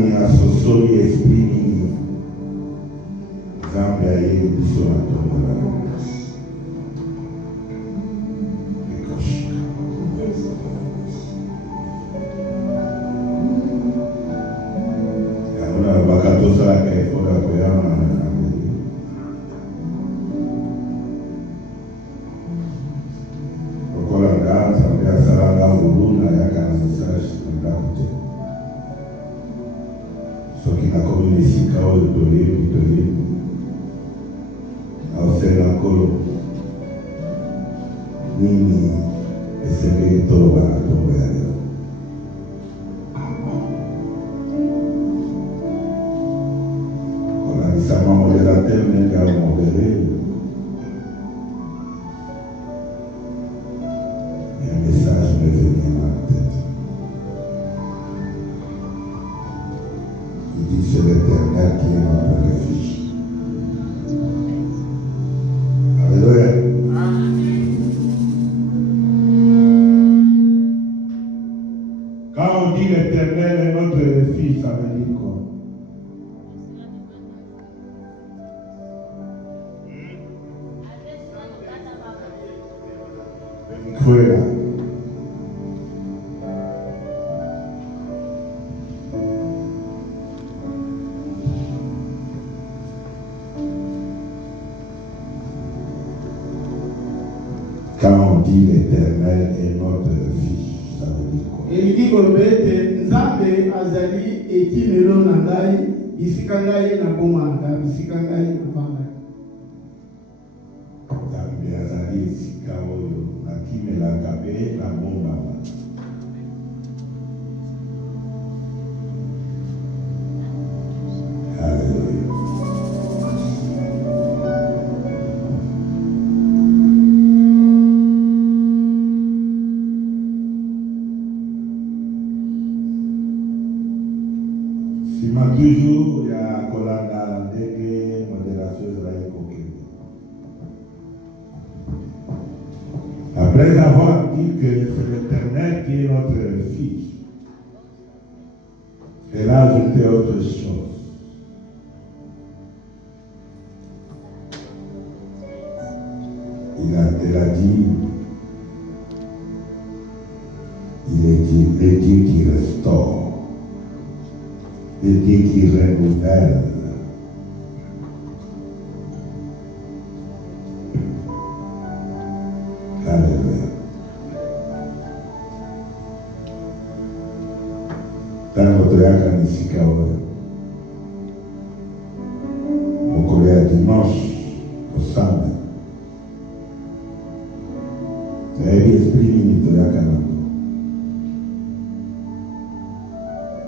nani asosoli esprit Nzambe aye biso na ntongo na ekoshika yango nalobaka tosalaka efoka koyama na nzambe lokola nga Nzambe asalanga ngulu nayaka na message na ndako te soki nakomi na esika oyo toyebi aosala nkolo nini esengeli toloba na ntongo ya lelo kolakisama modérateur ndenge amodele un message me venir dans la tête. Il dit c'est l'Éternel qui est notre refuge. Alléluia. Quand on dit l'Éternel est notre refuge, ça veut dire quoi? Le micro est là. Quand on dit l'Éternel est notre refuge, ça veut dire quoi? Il dit que Nzambe azali ekimelo na ngai, bisika ngai na bomanga, bisika ngai na banga. Nzambe azali esika oyo nakimelaka mpe na bombama. Alléluia. Sima toujours ya kolanda ndenge modération ezalaki kokende. Après avoir dit que c'est l'Éternel qui est notre refuge, elle a ajouté autre chose. Elle a dit, il est le Dieu qui restaure. Le Dieu qui renouvelle. Alléluia. Tango toyaka nisika oyo mokolo ya dimanche kosamba nayebi esprit nini toyaka nango.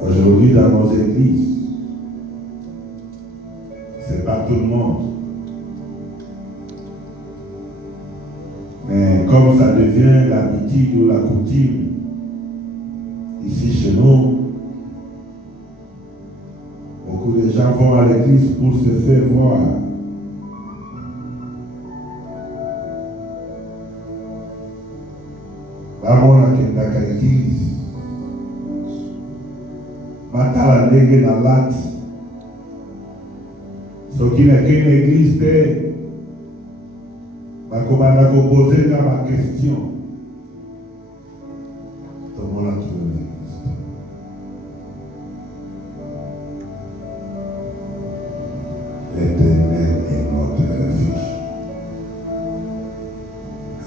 Aujourd'hui, dans nos églises, c'est pas tout le monde. Mais comme ça devient l'habitude ou la coutume, ici chez nous, beaucoup de gens vont à l'église pour se faire voir. Vamos à l'église. Matala ndenge na lati soki nakei na église te bakobanda kopose nga baquestion tomona tuna na église te. L'Éternel est notre refuge.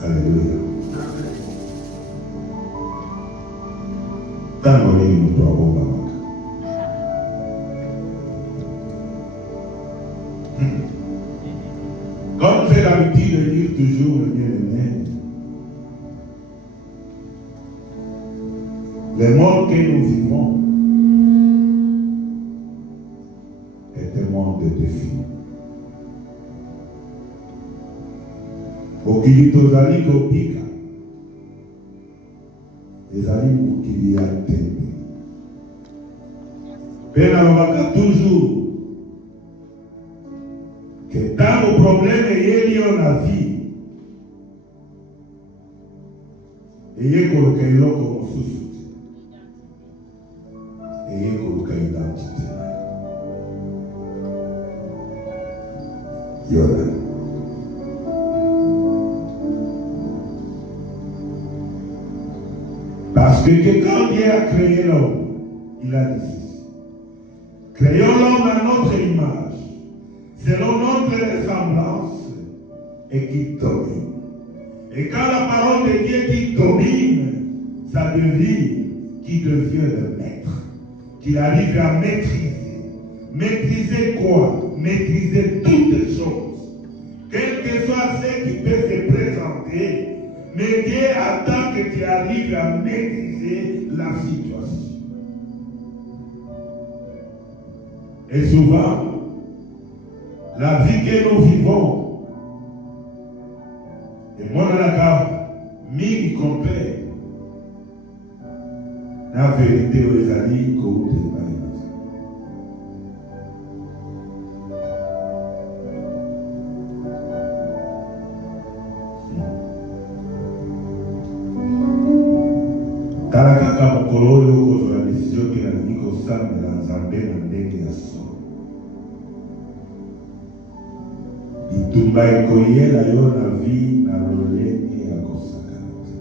Alléluia. Tango nini mutu abomba comme j'ai l'habitude de dire toujours, le bien-aimé, les mondes que nous vivons est un monde de défis. Okili tozali kopika, ezali mokili ya tembe. Pe nalobaka toujours que dans le problème eyeli yo na vie eyekoloka eloko mosusu te eyekoloka identité. Yoda. Parce que quand Dieu a créé l'homme, il a dit ceci. Créons l'homme à notre image, selon notre ressemblance, et qui domine. Et quand la parole de Dieu qui domine, ça devient, qui devient le maître, qu'il arrive à maîtriser. Maîtriser quoi? Maîtriser toutes les choses. Quel que soit ce qui peut se présenter, mais Dieu attend que tu arrives à maîtriser la situation. Et souvent, la vie que nous vivons, et moi dans la cave, mille complet, la vérité aux amis, côté Tarakaka mokolo kozwa décision ke nalingi kosambela nzambe na ndenge ya solo. Bitumba ekoyela yo na vie na lolenge ya kosakana te.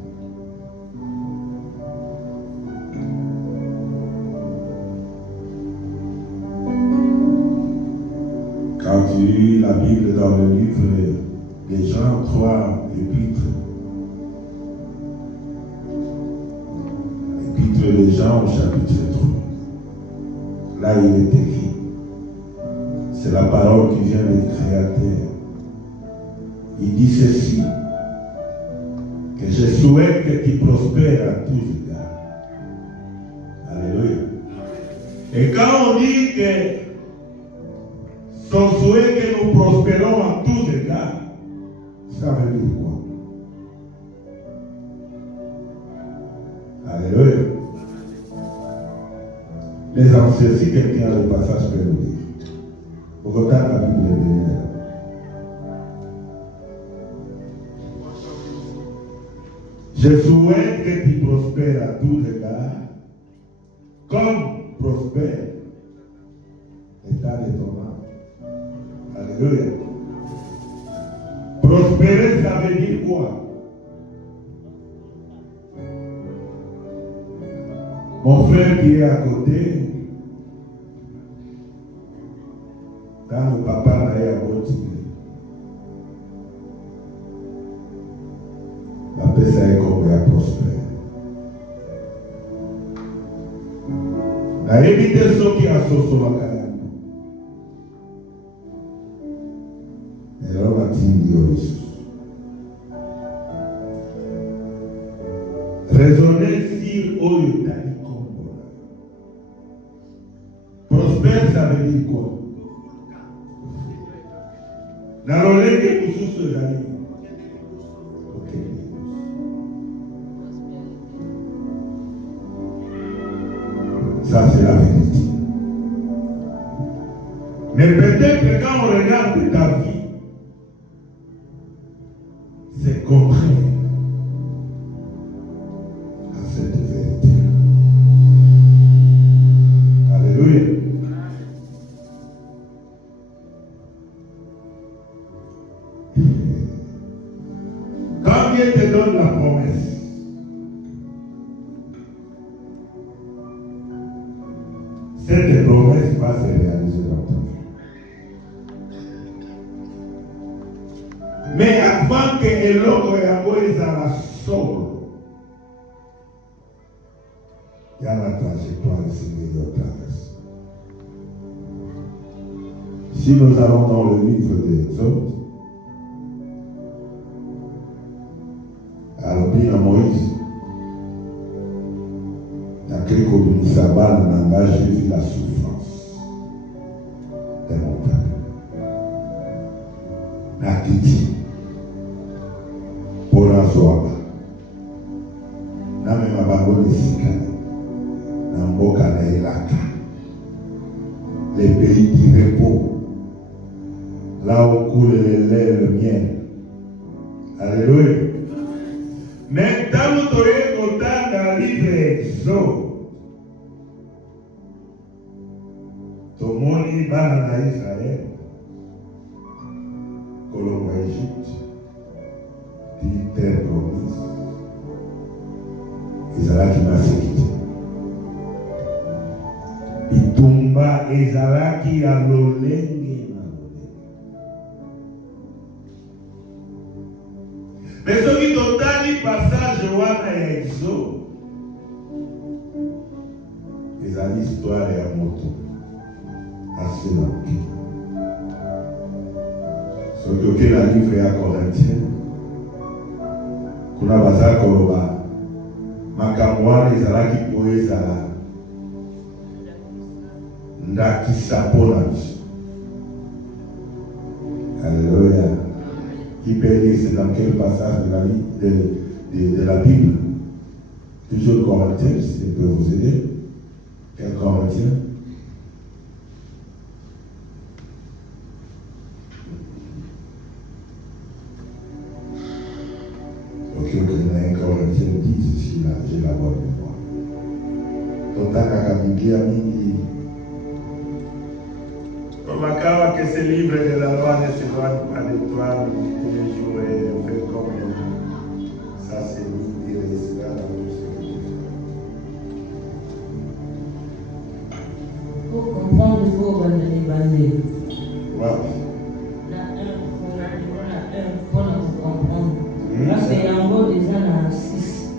Quand tu lis la Bible dans le livre des Jean 3 épîtres, de Jean au chapitre 3. Là, il est écrit. C'est la parole qui vient du Créateur. Il dit ceci. Que je souhaite que tu prospères à tous égards. Alléluia. Et quand on dit que son souhait que nous prospérons à tous égards, ça veut dire quoi? Alléluia. Les anciens, si quelqu'un a le passage peut nous dire. Au retard, la Bible est venue là. Je souhaite que tu prospères à tous égards, comme prospère l'état de ton âme. Alléluia. Prospérer, ça veut dire quoi? Mon frère qui est à côté, quand le papa n'a eu à continuer, la paix ça est comme à prospérer. La évité ce qui a sauté la carrière. Et là, on a dit raisonner sur Oyotani. Prospère, ça veut dire quoi? La relève que vous sous ce jardin. Ça, c'est la vérité. Mais peut-être que quand on regarde ta vie, c'est contraire à cette vérité. Alléluia. Quand Dieu te donne la promesse, cette promesse va se réaliser dans ta vie. Mais avant que l'homme ait la solo, il y a la trajectoire ici de traverse. Si nous allons dans le livre des Exode, alors bien Moïse, il y a quelque chose de sabbat dans le langage, j'ai vu la souffrance de mon peuple. La Kiti, pour la Zoaba, na même Abago de Sikane, na Mboka na Elaka, les pays du repos, là où coule le lait et le miel. Alléluia. Mais dans notre contact dans le livre Exode, tout le monde va dans Israël. bitumba ezalaki ya lolenge na lolenge. Mais soki totali passage wana ya Exode, ezali histoire ya moto assez longue. Soki oke na livre ya Corinthiens, kuna baza koloba makambo wana ezalaki po ezala ndakisa mpona biso. Alléluia. Qui peut lire, c'est dans quel passage de la Bible? Toujours Corinthiens, si je peux vous aider. Quel Corinthien? Ok, il y a un Corinthien 10 ici, là, j'ai la voix de moi. Donc, dans la Bible, Makawa que ce livre de la loi ne se doit pas de toi tous les jours et faire comme ça c'est mis et restera dans tout ce que tu fais. Pour comprendre, il faut abandonner basé. Wow. On a un pour comprendre. Parce qu'il y a un mot déjà dans 6.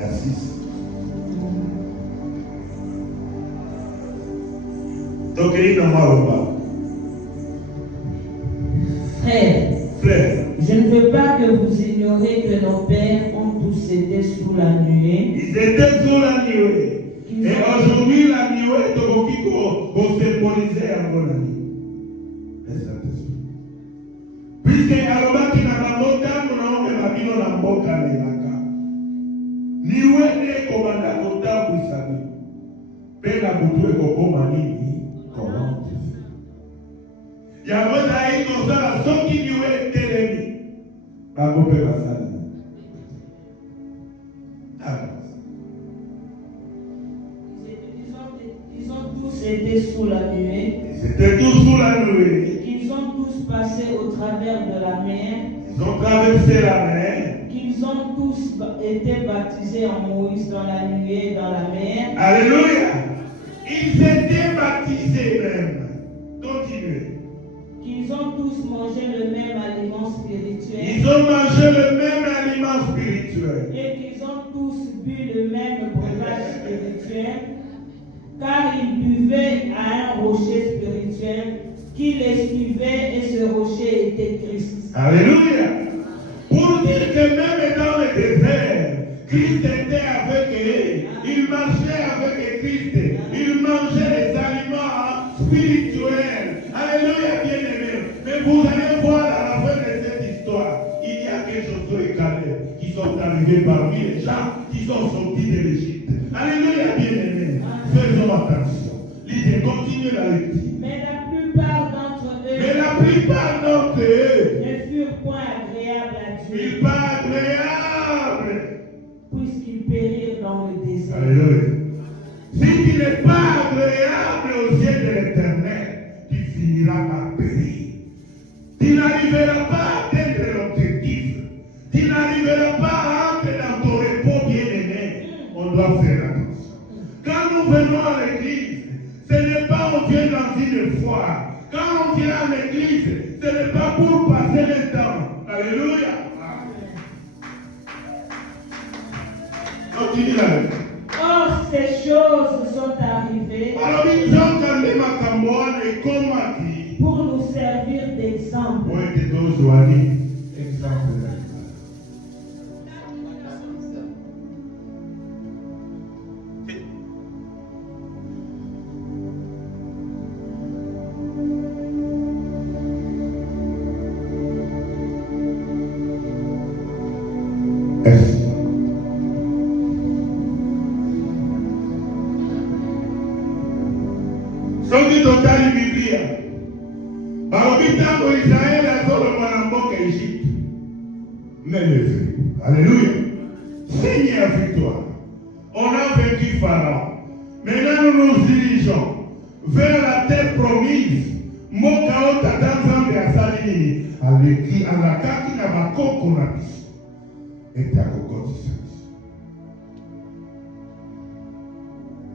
La 6. Donc il est dans ma Frère, je ne veux pas que vous ignoriez que nos pères ont tous été sous la nuée. Ils étaient sous la nuée. Et aujourd'hui, la nuée, vous symbolisez à mon ami. Le Saint-Esprit. Puisque alobaki na bango ntango na onge babino na mboka lelaka. Niwe ekobanda kotambwisa bino. Mpe na butu ekokoma nini? Komante. Yango ezali kosala soki niwe etelemi. Bango mpe basali. Ils ont tous été sous la nuée. C'était tous sous la nuée. Ils ont tous passé au travers de la mer. Ils ont traversé la mer. Qu'ils ont tous été baptisés en Moïse dans la nuée, dans la mer. Alléluia. Ils étaient baptisés même. Continuez. Qu'ils ont tous mangé le même aliment spirituel. Ils ont mangé le même aliment spirituel. Et qu'ils ont tous bu le même breuvage spirituel. Car ils buvaient à un rocher spirituel qui les suivait et ce rocher était Christ. Alléluia. Pour dire que même dans le désert, Christ était avec eux. Il marchait avec Christ. Il mangeait les aliments spirituels. Alléluia, bien-aimés. Mais vous allez voir à la fin de cette histoire, il y a que Josué et Caleb qui sont arrivés parmi les gens qui sont sortis de l'Égypte. Alléluia, bien-aimés. Faisons attention. Lisez, continuez la lecture. Mais la plupart d'entre eux ne furent point agréables à Dieu. Ils pas agréables. Puisqu'ils périrent dans le désert. Alléluia. Si tu n'es pas agréable aux yeux de l'Éternel, tu finiras par périr. Tu n'arriveras pas à atteindre l'objectif. Tu n'arriveras pas à entrer dans ton repos bien-aimé. On doit faire attention. Quand nous venons à l'église, ce n'est pas on vient dans une foire. Quand on vient à l'église, ce n'est pas pour passer le temps. Alléluia. Continue là. Or, ces choses sont arrivées pour nous servir d'exemple. Soki totali Biblia, balobi ntango Israël azolongwa na mboka Égypte. N'élevez. Alléluia. Signe à victoire. On a vaincu Pharaon. Maintenant nous nous dirigeons vers la terre promise. Mboka oyo tata Nzambe asali nini? Alakaki na bakoko na biso. Ete akokotisa biso.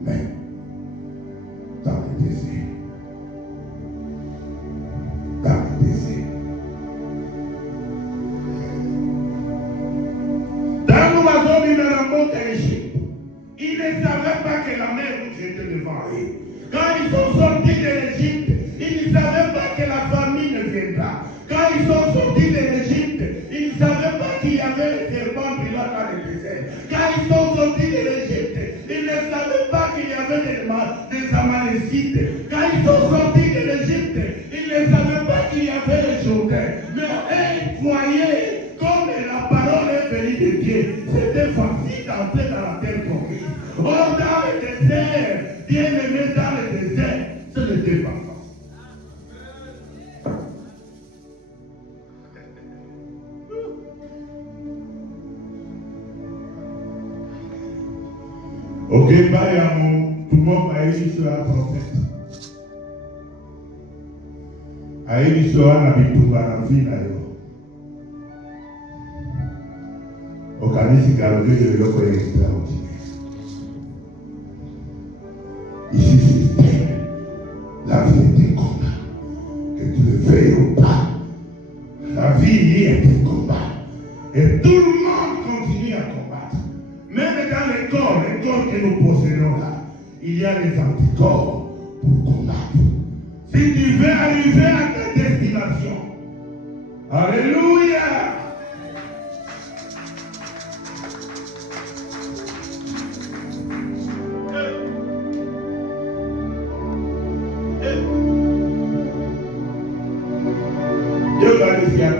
Mais était devant eux. Quand ils sont sortis de l'Égypte, ils ne savaient pas que la famine viendra. Quand ils sont sortis de l'Égypte, ils ne savaient pas qu'il y avait le serpent brûlant dans le désert. Quand ils sont sortis de l'Égypte, ils ne savaient pas qu'il y avait des Amalécites. Quand ils sont sortis de l'Égypte, ils ne savaient pas qu'il y avait les Jourdains. Mais ils croyaient, comme la parole est venue de Dieu, c'était facile d'entrer dans la terre promise. Or, dans le désert, bien aimé dans le désert, ce n'était pas ça. Ok, tout le monde a eu sur la prophète. A eu sur la vie. Au Canisi Galilée, je le connais extraordinaire. Ici, c'était la vie était combat. Que tu le veuilles ou pas, la vie est un combat. Et tout le monde continue à combattre. Même dans le corps que nous possédons là, il y a les anticorps pour combattre. Si tu veux arriver à ta destination, alléluia. Dieu va le faire.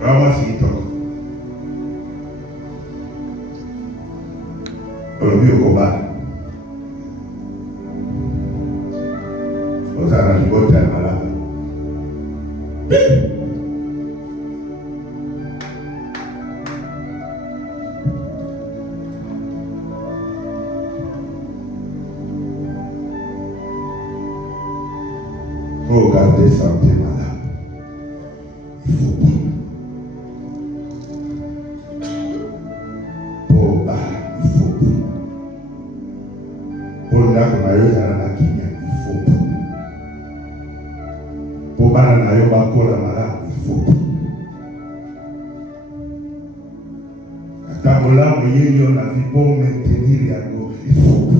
Vamos seguir. Olobi okoba. Osana libota ya malaba. Faut garder santé malade. Il faut pas. La vie pour maintenir il faut.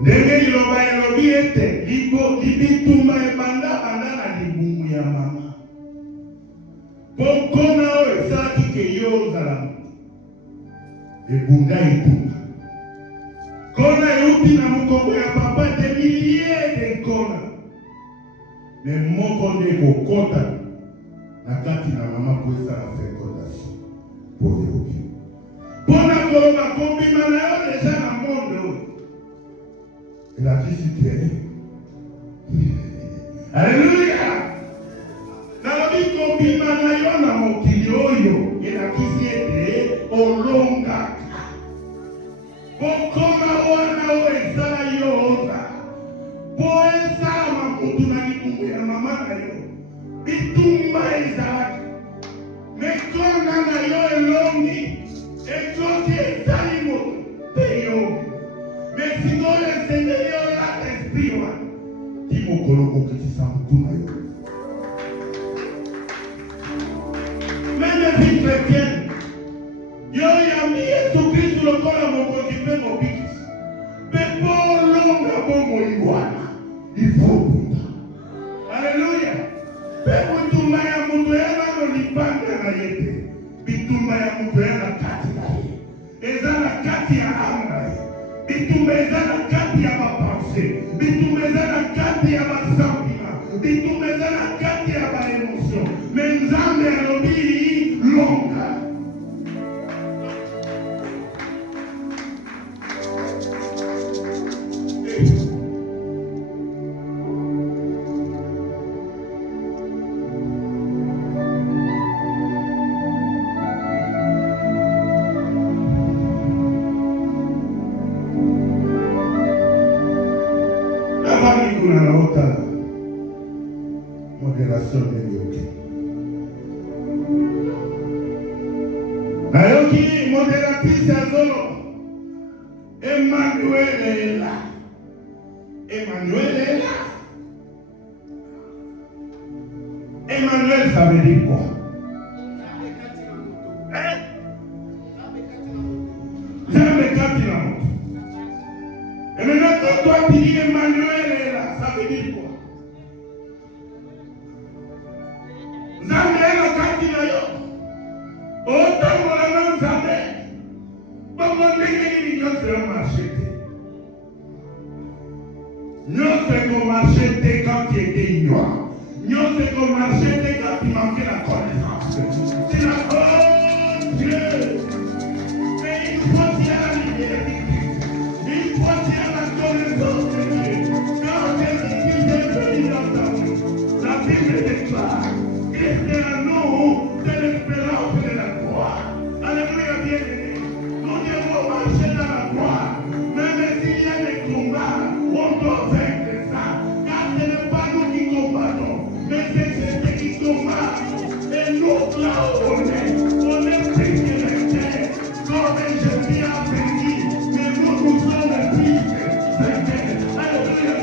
Ndenge iloba elobi ete libituma ebanda na libumu ya mama. Pokona oyo esalaki ke yo ozala ebunda etuma. Kona euti na mokongo ya papa des milliers de kona. Mais moko nde kokota na kati na mama po esala fécondation. Pour la koloba kombima na yo déjà na monde. Et la vie si tu es. Alléluia. Na lobi kombima na yo na mokili oyo et la kisi ete olonga. Bokoma wana o ezala yo oza. Po ezala makutu na libumu ya mama na yo. Bitumba ezalaki. Mais quand on a eu un long et quand il est allé mais si on est Seigneur là, l'esprit, il faut que l'on concrétise ça pour tout le monde. Même la vie chrétienne, il y a mis Jésus-Christ sur le corps à mon occupé mon bikis. Mais pour l'homme à mon iguana, il faut. Alléluia. Pepo tumaya mundu yana nolipanga na yete. Bitumaya mundu yana kati na ye. Ezana kati ya anga ye. Bitume ezana kati ya mapense. Bitume ezana kati ya masambina. Bitume ezana kati ya ba emotion. Menzambe alobi longa. Modération médiocre. Nayoki modératrice azolo. Emmanuel est là. Emmanuel est là. Emmanuel, ça veut dire quoi? Hein? Jamais quand il a monté. Et maintenant, quand toi tu dis Emmanuel est là, ça veut dire quoi? Zambé est là quand il a eu. Autant qu'on a même Zambé. Comment les gens se marché? Nous, c'est qu'on marchait quand tu étais ignorant. Nous, c'est qu'on marchait quand tu manquais la connaissance. C'est la bonne Dieu. Mais une fois qu'il y a la lumière de Christ, une fois qu'il y a la connaissance de Dieu, quand Jésus-Christ est venu dans ta vie, la Bible déclare Christ est à nous de l'espérance de la gloire. Alléluia, bien-aimé. Nous devons marcher dans la gloire. Même s'il y a des combats, on doit vaincre ça. Car ce n'est pas nous qui combattons, mais c'est Jésus qui combat. Et nous, là où on est privilégiés. Comme Jésus a béni, mais nous sommes les plus vainqueurs. Alléluia.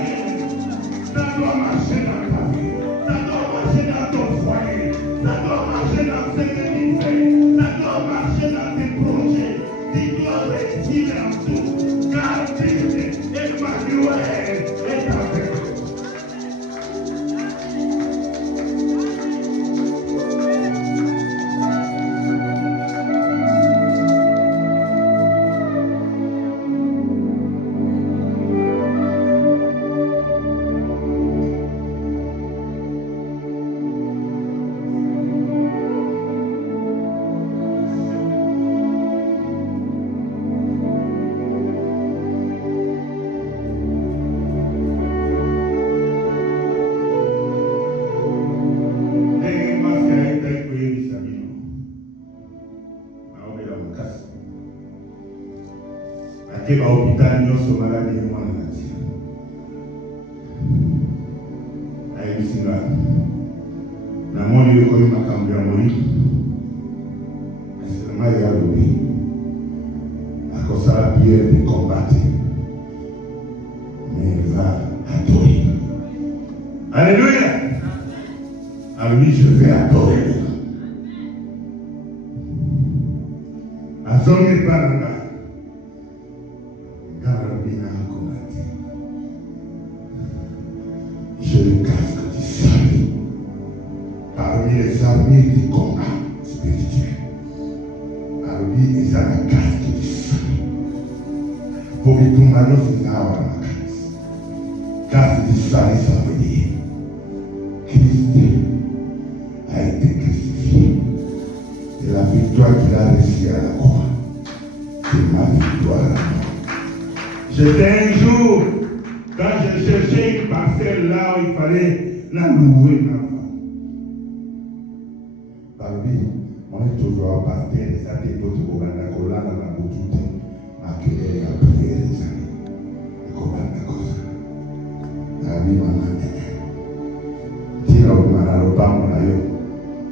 Ça doit marcher dans ta vie. Ça doit marcher dans ton foyer. Ça doit marcher dans ce que tu fais. Ça doit marcher dans tes projets. Tu dois réussir en tout. Car Christ Emmanuel est avec nous. Ake ba hôpital nyonso maladi ya mwana na tia. Ayebisinga na moni okoyi makambo ya moyi. Asilema ya lobi. Akosala prière de combattre. Mais il va adorer. Alléluia. À lui je vais adorer. Azonge paranga. Je le casque du salut parmi les armées du combat spirituel. Parmi les armées casque du salut. Pour que tout le monde se casque du salut, ça veut dire Christ a été crucifié. Et la victoire qu'il a reçue à la croix, c'est ma victoire à moi. J'étais un jour, quand je cherchais une parcelle là où il fallait la louer ma femme. Barbie, moi je toujours pasteur et ça t'est d'autres pour la cola dans la boutique. Ma querelle a prié les amis. Comment la cosa? Barbie, maman, tira au maraloba monayo.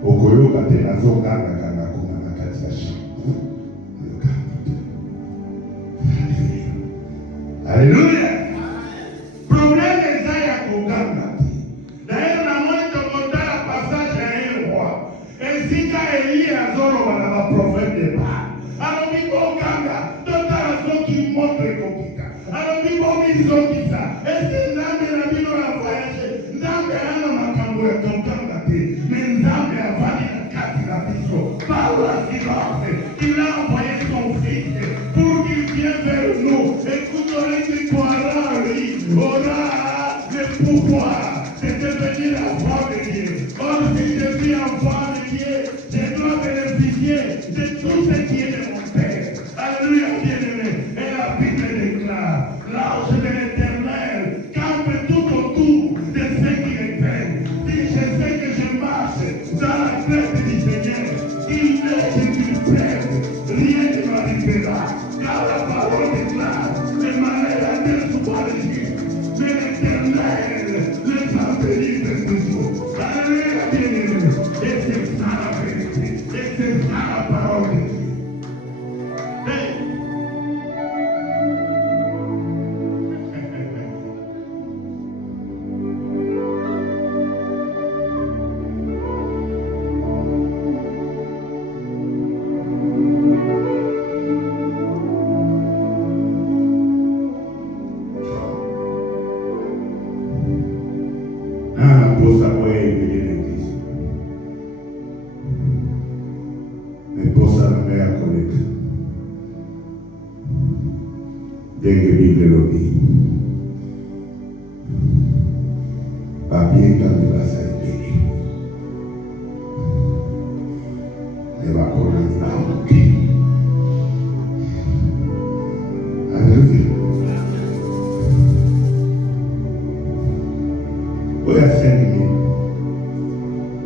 Okoyo katenazo kanga kanga kuna nakati ya shamba. Alléluia. Problème est ça, il y a Koganga. D'ailleurs, la moitié de Koganga, passage à un roi. Et si tu as Élie à Zoro, on a un prophète de Baal. Alors, il faut Koganga, d'autres raisons qui montrent le Koganga. Alors, il faut qu'ils ont dit ça. Est-ce que Nzambe a dit qu'on a voyagé? Nzambe a un makambo ya Koganga. Mais Nzambe a valu la carte de la vision. Par la silence, il a envoyé son fils pour qu'il vienne vers nous. Écoute, aura le pouvoir de devenir enfant de Dieu. Or, si je suis enfant de Dieu, je dois bénéficier de tout ce qui est de mon Père. Alléluia, bien-aimé. Et la Bible déclare, l'ange de l'Éternel campe tout autour de ceux qui le craignent. Si je sais que je marche dans la crainte du Seigneur, il n'est qu'une peur, rien ne m'arrivera. Car la parole déclare, de manière à Dieu soit le juge. Mais l'Éternel les a bénis de toujours. Alléluia, bien-aimé. Et c'est ça la vérité. Et c'est ça la parole de Dieu. Hey.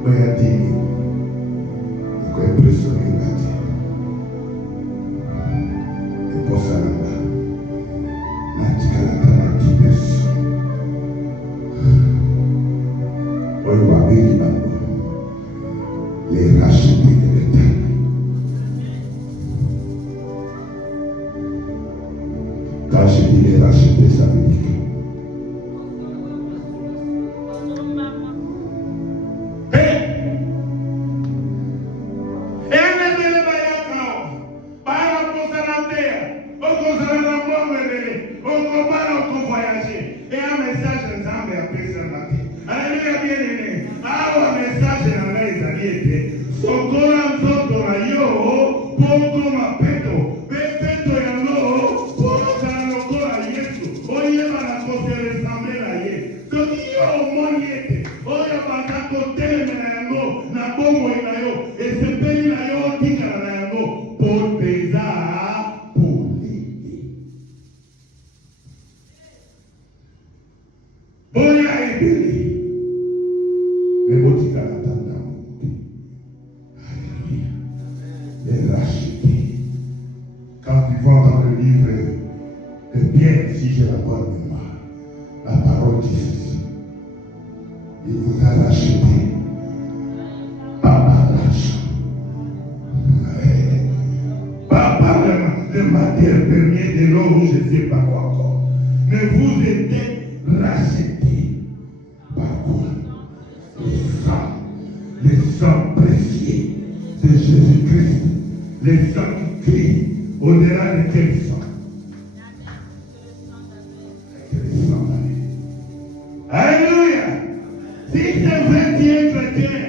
Oyadini, iko impressionné ngati. Eposalanga, natikala tala kibeso. Oyo babeli bango, les rachetés de l'Éternel. Quand je dis les rachetés, ça veut dire que quand tu vas dans le livre de Pierre, si j'ai la bonne mémoire, la parole dit ceci. Il vous a racheté pas par l'argent, pas par le matériel premier de l'eau ou je ne sais pas quoi encore, mais vous êtes rachetés par quoi? Les sangs précieux de Jésus-Christ, les sangs qui crient au-delà de quel sang? Alléluia! Si c'est vrai que tu es chrétien,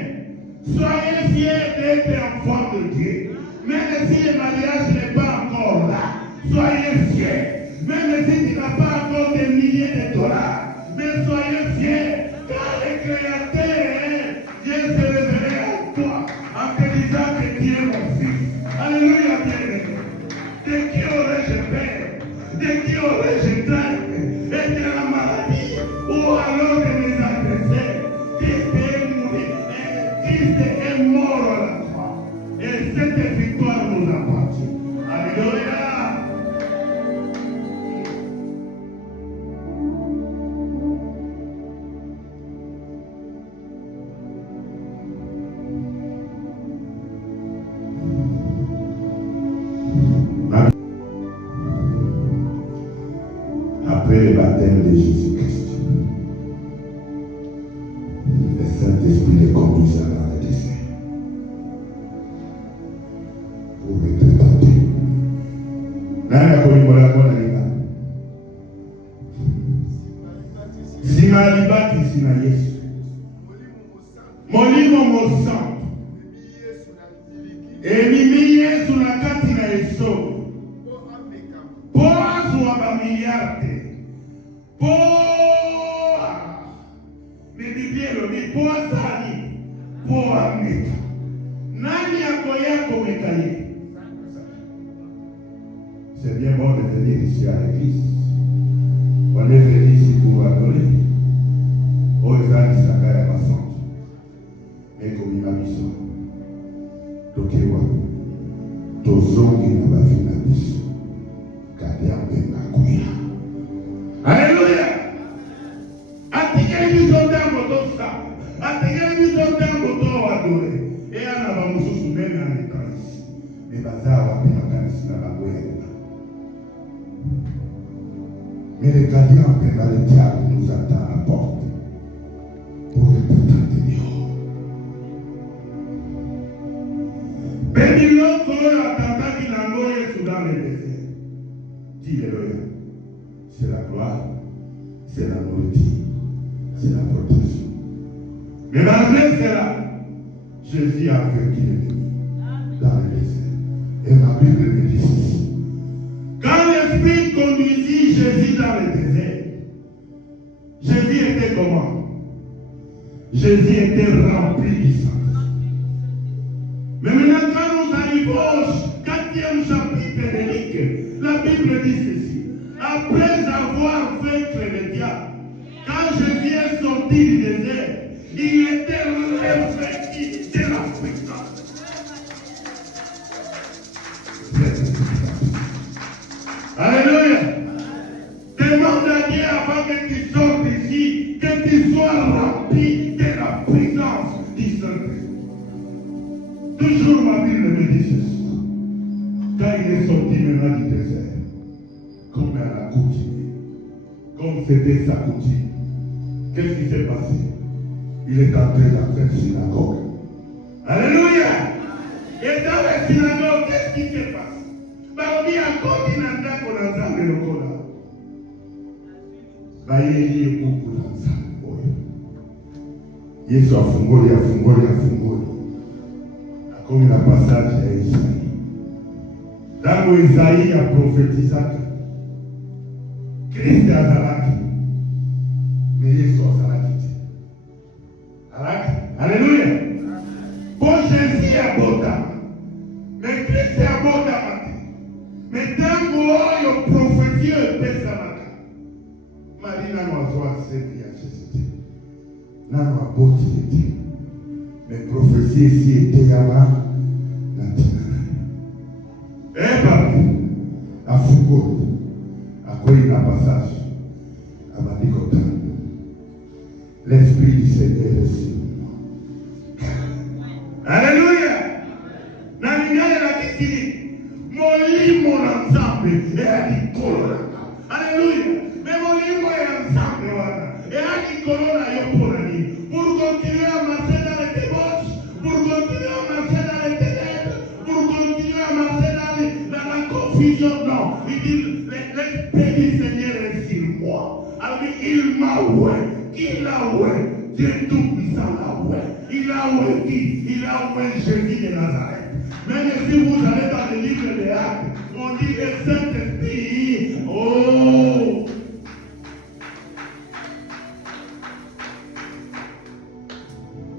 soyez fiers d'être enfant de Dieu. Même si le mariage n'est pas encore là, soyez fiers. Même si tu n'as pas encore des milliers de dollars, mais soyez fiers, car le Créateur, Dieu se révélé à toi en te disant que tu es mon fils. Alléluia, bien-aimé. De qui aurais-je peur? De qui aurais-je crainte? Et de la maladie ou alors de mes adversaires? Christ est mort à la croix. Et cette victoire nous appartient. Alléluia. Après le baptême de Jésus-Christ, le Saint-Esprit les conduisait dans le désert pour être tenté. Simalibati sina Yesu. Molimo mosantu. Emimi Yesu na kati na Yesu. Poa zuwa bamiliarte. Poa. Bibielo ni poa sani. Poa meka. Nani yako mekaye? C'est bien bon de venir ici à l'église. On est venu ici pour adorer. Oh, les amis, ça va être passant. Mais comme il m'a mis ça, Tokewa, Tozongi n'a pas vu la mission. Kadia Benga Kouya. Alléluia! Attikeli biso ntango tosa. Attikeli biso ntango toadorer. Et on a bamususu même en église. Mais bazar wa makanisi na bango ya. Mais les gardiens en Benga, le diable nous attend à la porte. Pour le putain de Dieu. Bénilon Kolo attendant qu'il envoie Yesu dans le désert. Dis-le-le. C'est la gloire, c'est la nourriture, c'est la protection. Mais malgré cela, Jésus a vaincu l'ennemi dans le désert. Et ma Bible me dit ceci. Quand l'Esprit conduisit Jésus dans le désert, Jésus était comment? Jésus était rempli du sang. Mais maintenant, quand nous arrivons au 4e chapitre de Luc, la Bible dit ceci. Après avoir vaincre le diable, quand Jésus est sorti du désert, il était revêtu certain. Toujours ma Bible me dit ceci. Quand il est sorti maintenant du désert, comme elle a coutume, comme c'était sa coutume, qu'est-ce qui s'est passé? Il est entré dans cette synagogue. Alléluia! Et dans la synagogue, qu'est-ce qui se passe? Parmi à continent qu'on a dans le Cola. Bayeli est beaucoup dans ça. Yesu afungoli. Comme il a passage à Isaïe. Dans Isaïe a prophétisé Christ est Azalaki. Mais Yesu Azalaki. Alléluia. Bon Jésus est Bota. Mais Christ est Bota. Mais tant que le prophétie est Salaka. Marie n'a pas besoin de ce qu'il y a Jésus. N'a pas besoin de mais prophétie ici était là-bas. Eh papi, à Foucault, à quoi il a passage, à Madikota. L'Esprit du Seigneur est sur moi. Alléluia. Namina de la Kikini, mon lit, mon ensemble, et à Nicola. Alléluia. Mais mon lit, mon ensemble, et à Nicola, pour continuer à marcher dans les débauches, pour continuer à marcher dans les ténèbres, pour continuer à marcher dans la confusion. Non, il dit, l'Esprit du Seigneur est sur moi. Alors il m'a oué, il a oué, Dieu tout-puissant l'a oué. Il a oué qui? Il a oué Jésus de Nazareth. Même si vous allez dans le livre des Actes, on dit que Saint-Esprit, oh!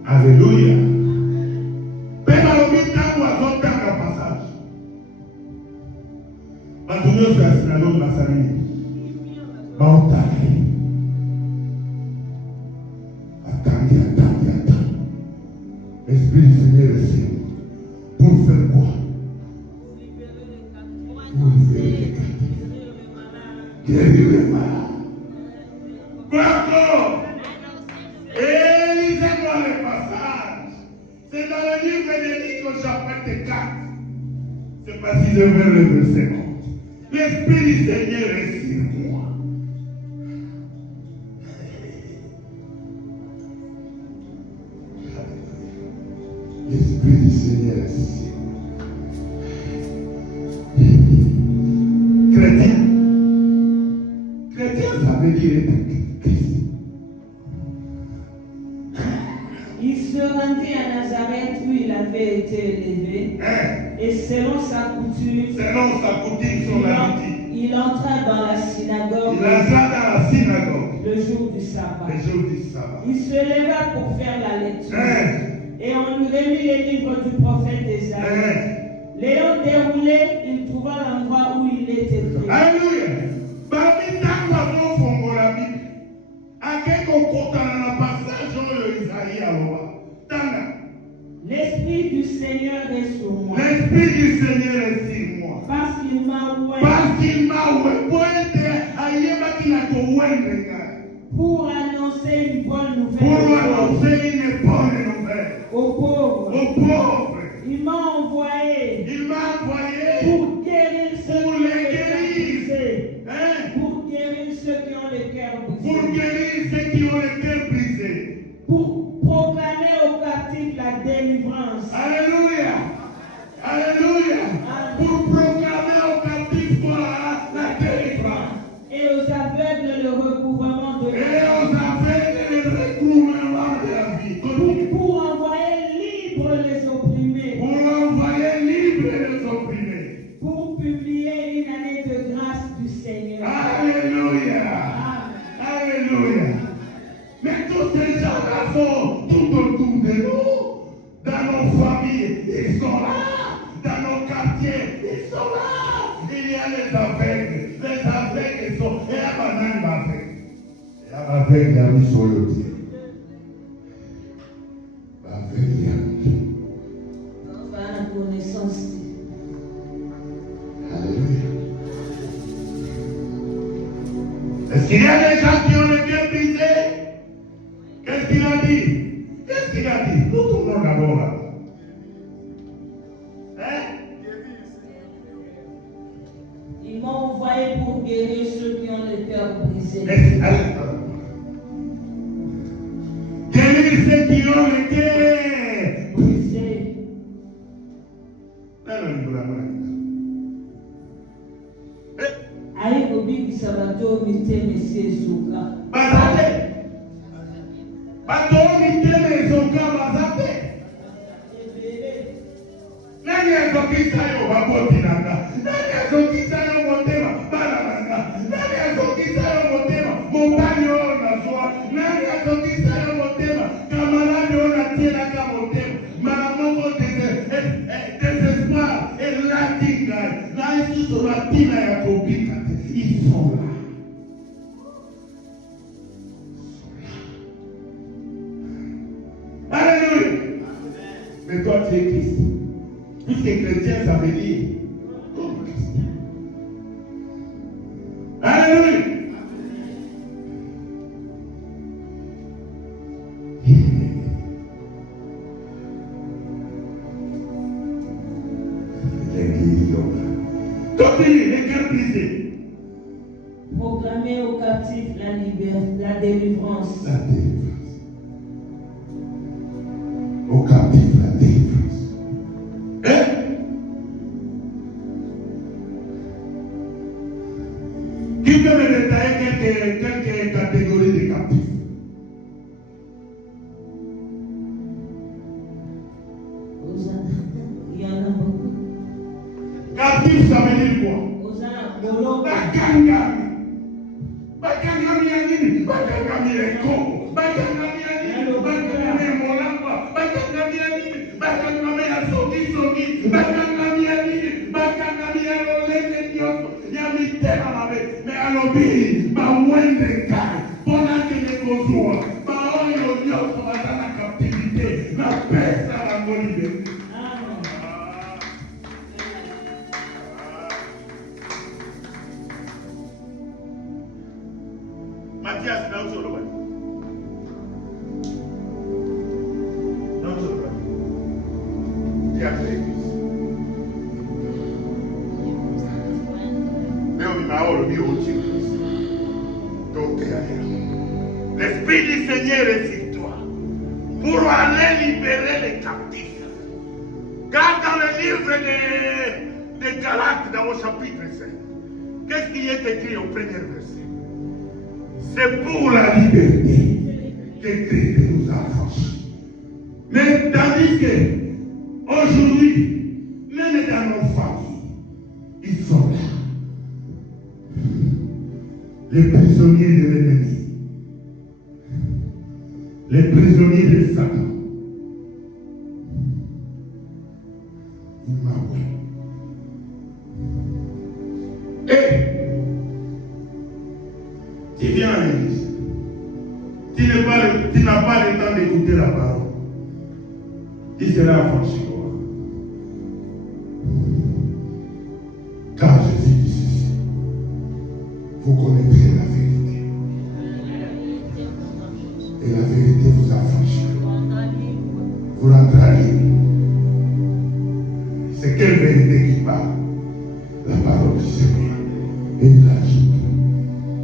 Alléluia. Même à l'hôpital, on a un passage. Maintenant, c'est la synagogue de la Saline. Attendez. L'Esprit du Seigneur est sur moi. Pour faire quoi? Pour libérer les captifs. Guérir les malades. Encore. Et lisez-moi le passage. C'est dans le livre de Luc au chapitre 4. C'est pas si je veux le verset 11. L'Esprit du Seigneur est sur moi. L'Esprit du Seigneur est sur moi. Chrétien, ça veut dire Christ. Il se rendit à Nazareth où il avait été élevé. Et selon sa coutume, il entra dans la synagogue. Le jour du sabbat. Il se leva pour faire la lecture. Et on lui remit les livres du prophète Isaïe. L'ayant déroulé, il trouva l'endroit où il était pris. Alléluia. L'Esprit du Seigneur est sur moi. L'Esprit du Seigneur est sur moi. Parce qu'il m'a oué. Pour annoncer une bonne nouvelle. Aux pauvres. Il m'a envoyé. Pour guérir ceux qui ont le cœur brisé. Pour proclamer aux captifs la délivrance. Alléluia. Pour proclamer aux captifs la délivrance. Et aux aveugles le recouvrement de la vie. Pour envoyer libres les opprimés. Pour publier une année de grâce du Seigneur. Alléluia. Mais tous ces gens-là sont tout autour de nous. Dans nos familles, ils sont là. Dans nos quartiers, ils sont là. Il y a les aveugles. Les aveugles sont. Et la banane aveugle. Et la aveugle, il y a mis sur le pied. L'aveugle, il y a mis. On va à la connaissance. Alléluia. Est-ce qu'il y a des gens qui ont le cœur brisé? Qu'est-ce qu'il a dit? Nous tournons là. brisés. Guérir ceux qui ont été Brisés. Aïe, Obi Kisabato, Mité, Messie, Souka. Bazate. Bato mité mais Souka bazate. Nani azokisa yo baboti nanga. Nani azokisa yo motema bana nanga. Nani azokisa yo motema mobali yo na soi. Nani azokisa yo motema camarade yo na tiela ka motema. Mamango désespoir et latinga. Na ici sur la tina ya kobika. Ils sont là. Alléluia. Mais toi tu es Christ. Puisque chrétien, ça veut dire comme Christ. Alléluia. Continue, les cœurs brisés. Proclamer aux captifs la liberté, la délivrance. La délivrance. Aux captifs, la délivrance. Hein? Qui peut me détailler quelques catégories de captifs? Il y en a beaucoup. Captif, ça veut dire quoi? Bakangami. Bakangami ya nini? Bakangami ya Kongo. Bakangami ya nini? Bakangami ya Molamba. Bakangami ya nini? Bakangami ya Sogi. Bakangami ya nini? Bakangami ya Lolenge Nyoso. Ya mitema mabe. Me alobi. Ba wende kai. Bona kene kozua. Ba oyo nyoso batana captivité. Na pesa la ngolibe. Mathias, não sou Lobani. Não sou Lobani. Diabo de Cristo. Meu irmão, meu último Cristo. L'Esprit du Seigneur est sur toi pour aller libérer les captifs. Car dans le livre de Galates, dans au chapitre 5, qu'est-ce qui est écrit au premier verset? C'est pour la liberté que Christ nous a affranchis. Mais tandis que aujourd'hui, même dans nos familles, ils sont là. Les prisonniers de l'ennemi. Les prisonniers de Satan. Et tu viens à l'église. Tu n'as pas le temps d'écouter la parole. Tu seras affranchi. Car Jésus dit ceci. Vous connaîtrez la vérité. Et la vérité vous affranchira. Vous rendra libre. C'est quelle vérité qui parle? La parole du Seigneur. Et il ajoute.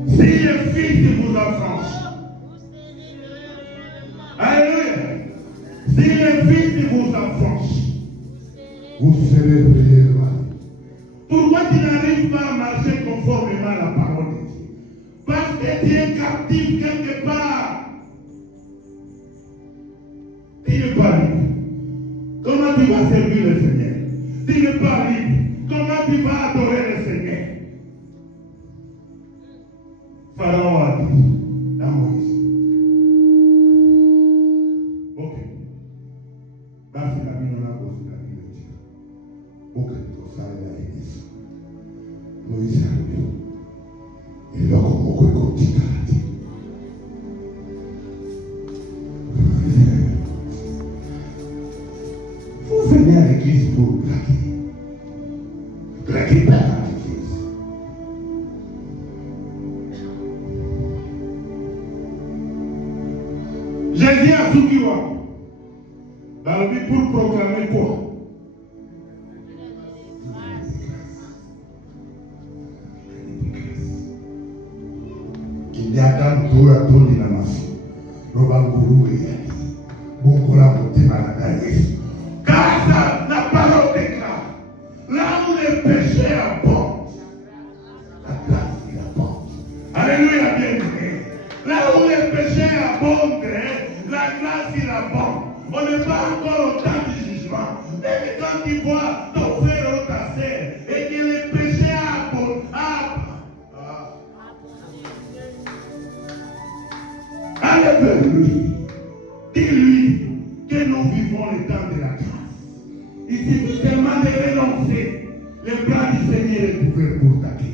Si le Fils vous affranchit. Alléluia. Si le Fils vous affranchit, vous serez réellement. Pourquoi tu n'arrives pas à marcher conformément à la parole de Dieu? Parce que tu es captif quelque part. Tu n'es pas libre. Comment tu vas servir le Seigneur? Tu n'es pas libre. Comment tu vas adorer le Seigneur? Pharaon a dit à Moïse. Ok. Basi la mino na bosi la mino tia. Ok, to sale la église. Moïse a dit. Il a comme quoi continue à dire. Vous venez à l'église pour claquer. Claquer pas à l'église. Jésus a Soukiwa. Dans le but pour proclamer quoi? Car ça, la parole déclare, là où les péchés abondent, la grâce il abonde. Alléluia, bien-aimé. Là où les péchés abondent, la grâce il abonde. On n'est pas encore au temps du jugement. Mais quand tu vois ton frère ou ta sœur et que les péchés abondent, allez vers lui. Dis-lui que nous vivons le temps de la grâce. Il suffit seulement de renoncer. Les bras du Seigneur est ouvert pour t'accueillir.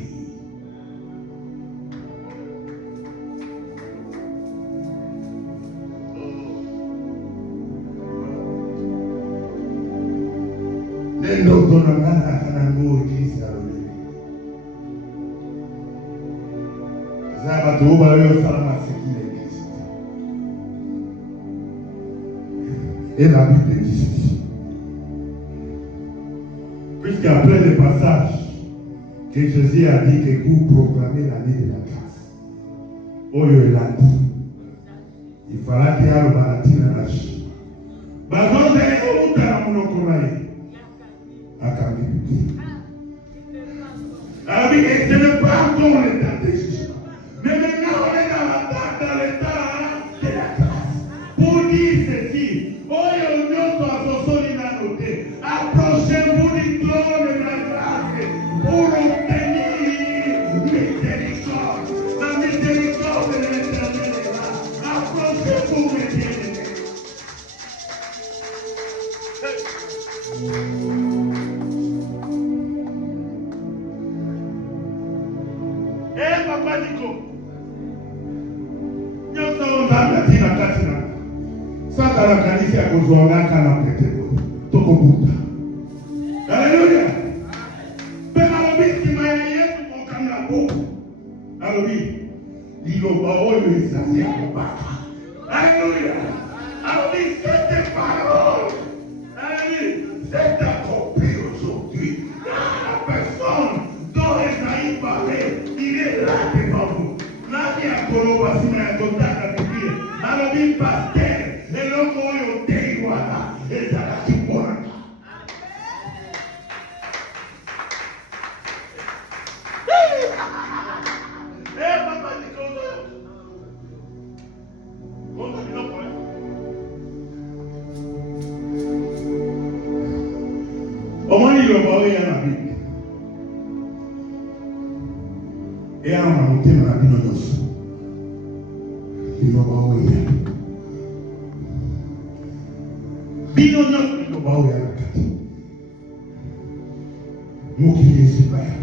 Nendo tonangana kanango jinsi alole. Zaba tuba leo salama sikile Christ. Et la Bible dit ceci. Puisqu'après le passage que Jésus a dit que pour proclamer l'année de la grâce, Oyo est là. Il fallait qu'il y ait le balatina la chine. Bazon de l'eau de la monocoraïe. Alors, ce n'est pas encore le temps de jugement. Mais maintenant, on est dans le temps de la grâce. Pour dire ceci, approchez-vous du trône de la grâce pour obtenir miséricorde. La miséricorde de l'Éternel est là. Approchez-vous, mes bien-aimés. Papa Nico, nous sommes dans la Katina. Ça, la kanisa ya kuzoanga kana peteko. Toko buta. Alléluia. Pema lobi sima ya Yesu mokanga buku. Alobi. Liloba oyo ezali ya kobaka. Alléluia. Alobi cette parole. Alléluia. C'est accompli aujourd'hui. La personne dont Esaïe parlait, il est là devant vous. Là, il y a Koloba Sima ya Kotaka Tibie. Alobi pasteur. Et l'homme oyo te iwana. Ezala kibwana. Papa Nicolas. Comment tu l'as fait? Comment il va voir la Bible? Et on a monté dans la Bible aussi. Il va voir Bino nyoko ndo bao ya nakati. Mukili esipaya.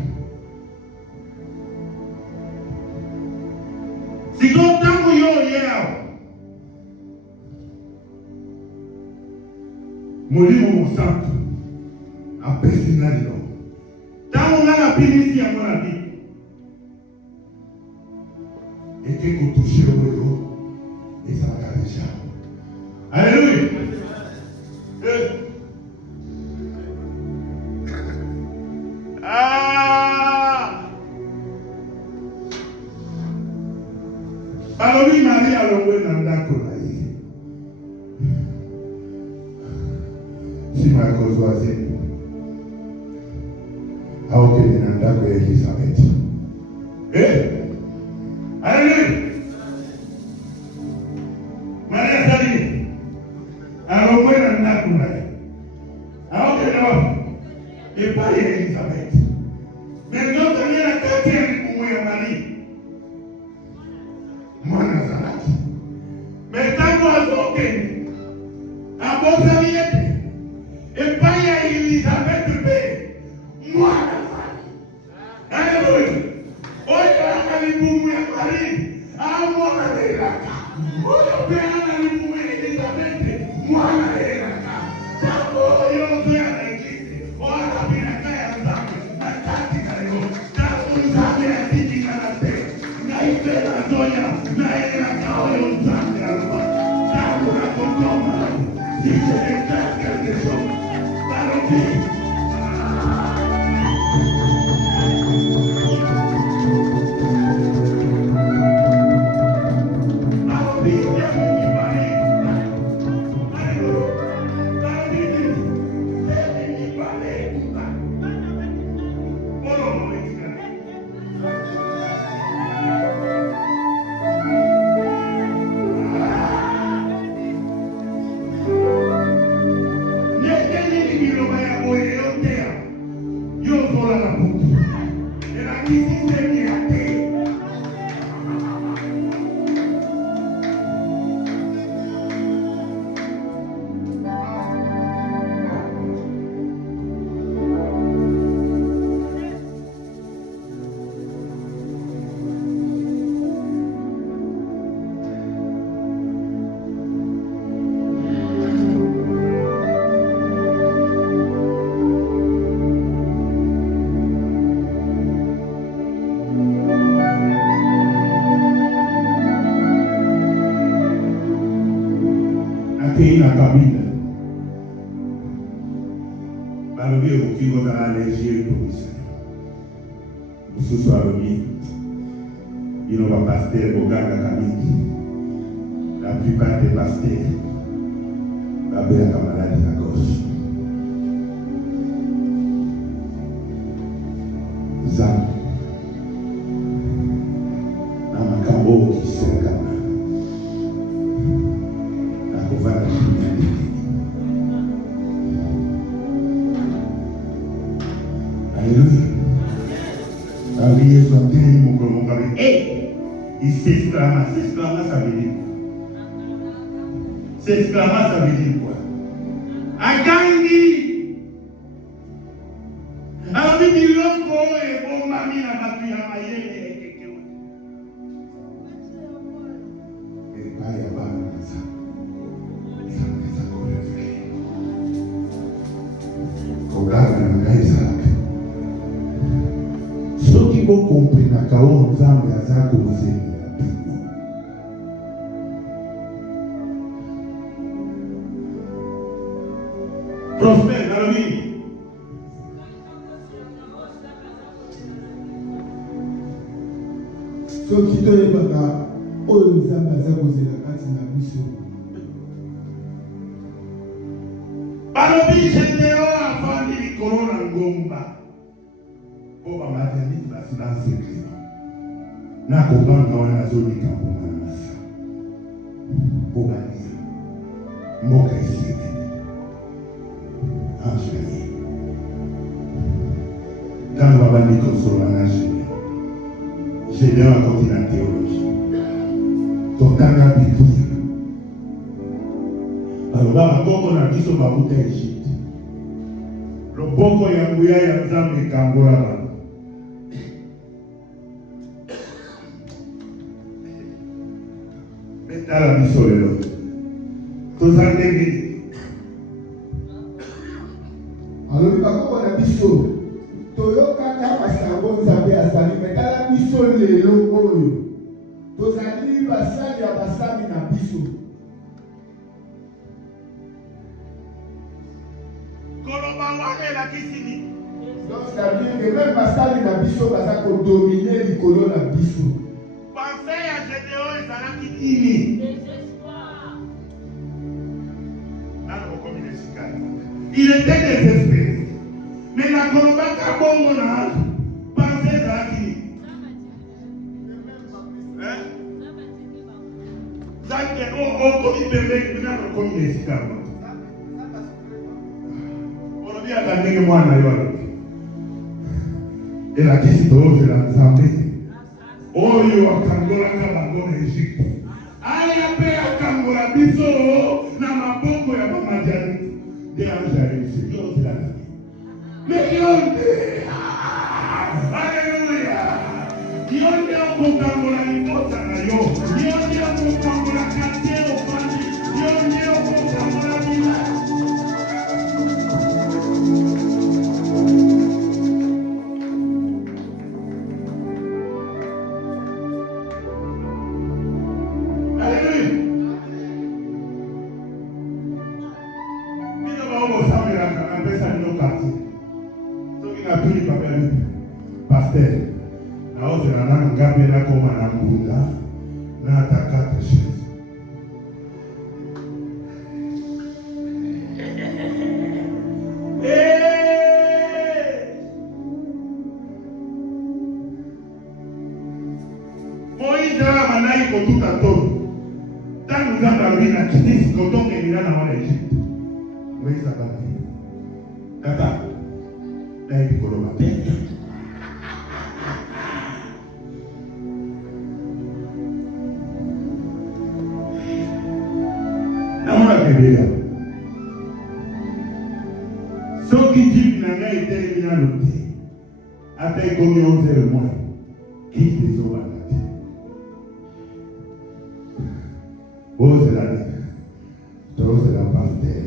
Sikontangu yo yao. Molimo mosantu. Apesi nani no. Tangu ngana pinisi ya mwana bi. Ete kutushiro weyo. Esa wakadesha. Alléluia. Alobi Maria longwe na ndako na ye. Sima ya kozwaze. Aokele na ndako ya Elizabeth. Alléluia. Maria sali. Alongwe na ndako na ye. Aokele wapi? Epa ya Elizabeth. Maintenant, il y a la quatrième pour moi, Marie. Mwana zalaki. Metango azoke. Abosa miete. Epa ya Elizabeth be. Mwana zalaki. Alléluia. Oyo akalibumu ya Marie. Amwana lelaka. Oyo pe analibumu ya Elizabeth. Mwana lelaka. Tango oyo zoya na ikisi. Oyo binaka ya nzambe. Nakati kaleo. Tango nzambe ya titi kanate. Na ipe na zoya. Na elaka oyo nzambe alwa. Tango na kondoma. Dice ekaka keso. Parobi. Parobi ya Mungu Marie. balobi okoki kozala léger tobisa mosusu alobi bino bapaster bogangaka mingi. La plupart des pasteurs babelaka maladi na gauche. Zam na makambo okiselekana na kovanda kimia. Alléluia. Avi Yesu ateni mokolo mokabe. Il s'exclama. S'exclama, ça veut dire quoi? S'exclama, ça veut dire quoi? Agangi. Alors, il dit l'homme et bon mami na batu ya mayele ekekewa. Et pas ya ba ça. Ça correct. Regarde na ngai ça. Soki bo comprendre ka o nzambe aza ko zenga. Prospère dans la vie. Soki toyebaka oyo nzambe aza kozela kati na biso. Balobi Gédéon afandi likolo na ngomba. Po bamaternité basi dans secret. Na kobanga wana azolika mbongo na masa. Po bania. Mboka esili. Angélique. Quand on va dire qu'on soit en Angélique, j'ai bien encore la théologie. Ton temps a bipouillé. Alors là, quand on a dit sur ma bouteille Égypte, le boko yangouya yanzambe kangora. Mais t'as la mission de l'autre. Tous en dégâts. Alors, il va comprendre la biso. Toyoka na masango nzambe asali metala biso lelo oyo. Tozali basali ya basali na biso. Koloba wane la kisini. Donc, c'est-à-dire que même basali na biso baza ko dominer likolo na biso. Pensez à Gédéon et Zalaki Ini. Il était désespéré. Mais la Kolobaka Bomona pensait à qui? Zaki, oh, comme il bébé, il n'a pas commis les cicables. On a dit à la nègre moi, et la question de la Zambie. Oh, you are Kangola Kabango Égypte. Aïe, paix à Kangola Biso, Namabongo ya Mamadjani. Des anges, c'est la vie. Mais Yonde, alléluia. Yonde a mon Kangola Nikota na yo. Yonde a mon Kangola Kate au Fandi. Yonde a mon Kangola Mila. Pasteur, na ozela na ngabe na koma na mbunda na atakata chaise. Moïse a manai kotuta toro. Tant nous avons vu na kitisi kotonge mina na mwana Égypte. Moïse a bati. Kaka. Na ikolo mapenda. Ce qui dit n'a pas été éliminé à l'autre. Après comme 11h moins, quitte les eaux à la terre. Oh, c'est la terre. Toi, c'est la pasteur.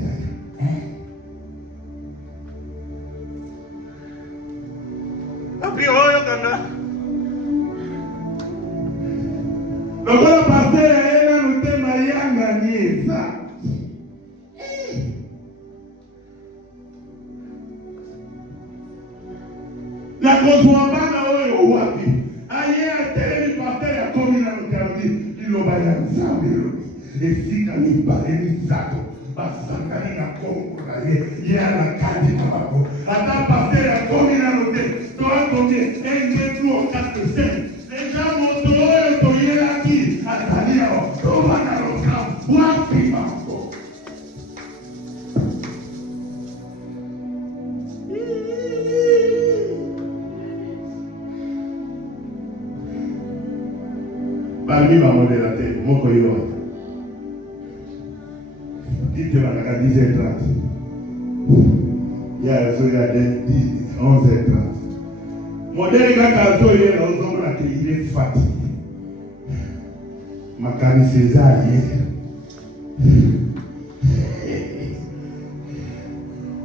Après, oh, il y a le pasteur est là, nous t'aimons à gagner ça. Na kozwambana oyo wapi. Aye atele pasteur ya komina lokaldi liloba ya Nzambe lobi. Esika mibale misato basangani na Kongo na ye ya na kadi mabako. Ata pasteur ya komina lokaldi to akoke engetu okate se. Deja moto oyo toyelaki atalia to bana lokal wapi mako. Parmi ma modérateur, mon coyote. Dites-moi à 10h30. Il y a 11h30. Modèle quand il est là, il est fatigué. Ma carte César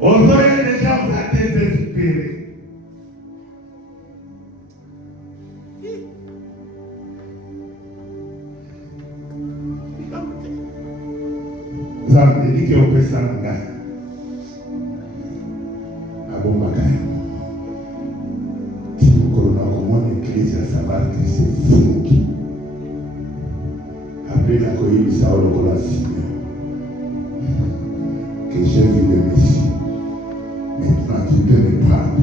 on aurait déjà désespéré. Ça me dit qu'on peut s'en aller. À bon matin. Si vous connaissez l'église, ça va que c'est fou. Après la coïe, ça va le que j'ai vu le Messie. Maintenant, tu peux me prendre.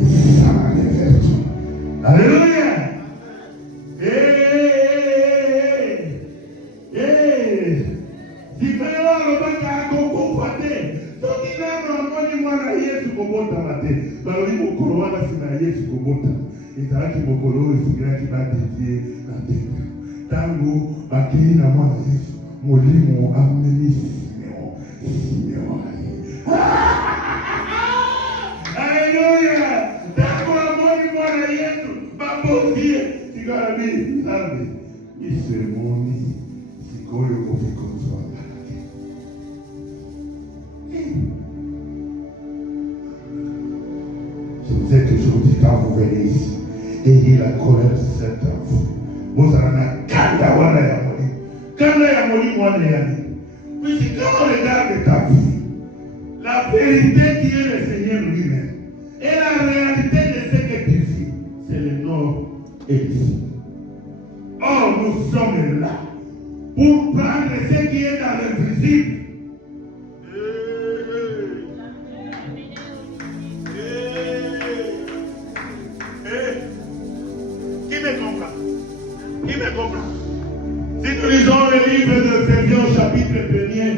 Et ça va aller vers toi. Alléluia! Ezalaki mokolo oyo esilaki badedie na tembe ntango bakei na mwana Yesu molimo amemi Simeon Alleluya! Ntango amoni mwana Yesu babosie tikala bi Nzambe biso emoni sikoyo kofi kozwanga Je vous ai toujours dit quand vous venez ici, ayez la colère sainte en vous. Vous avez un kanda wana ya moli. Kanda ya moli mwana yani. Puisque quand on regarde ta vie, la vérité qui est le Seigneur lui-même et la réalité de ce que tu vis, c'est le nord et le sud. Or, nous sommes là pour prendre ce qui est dans l'invisible. Si nous lisons le livre de Ephésiens chapitre 1er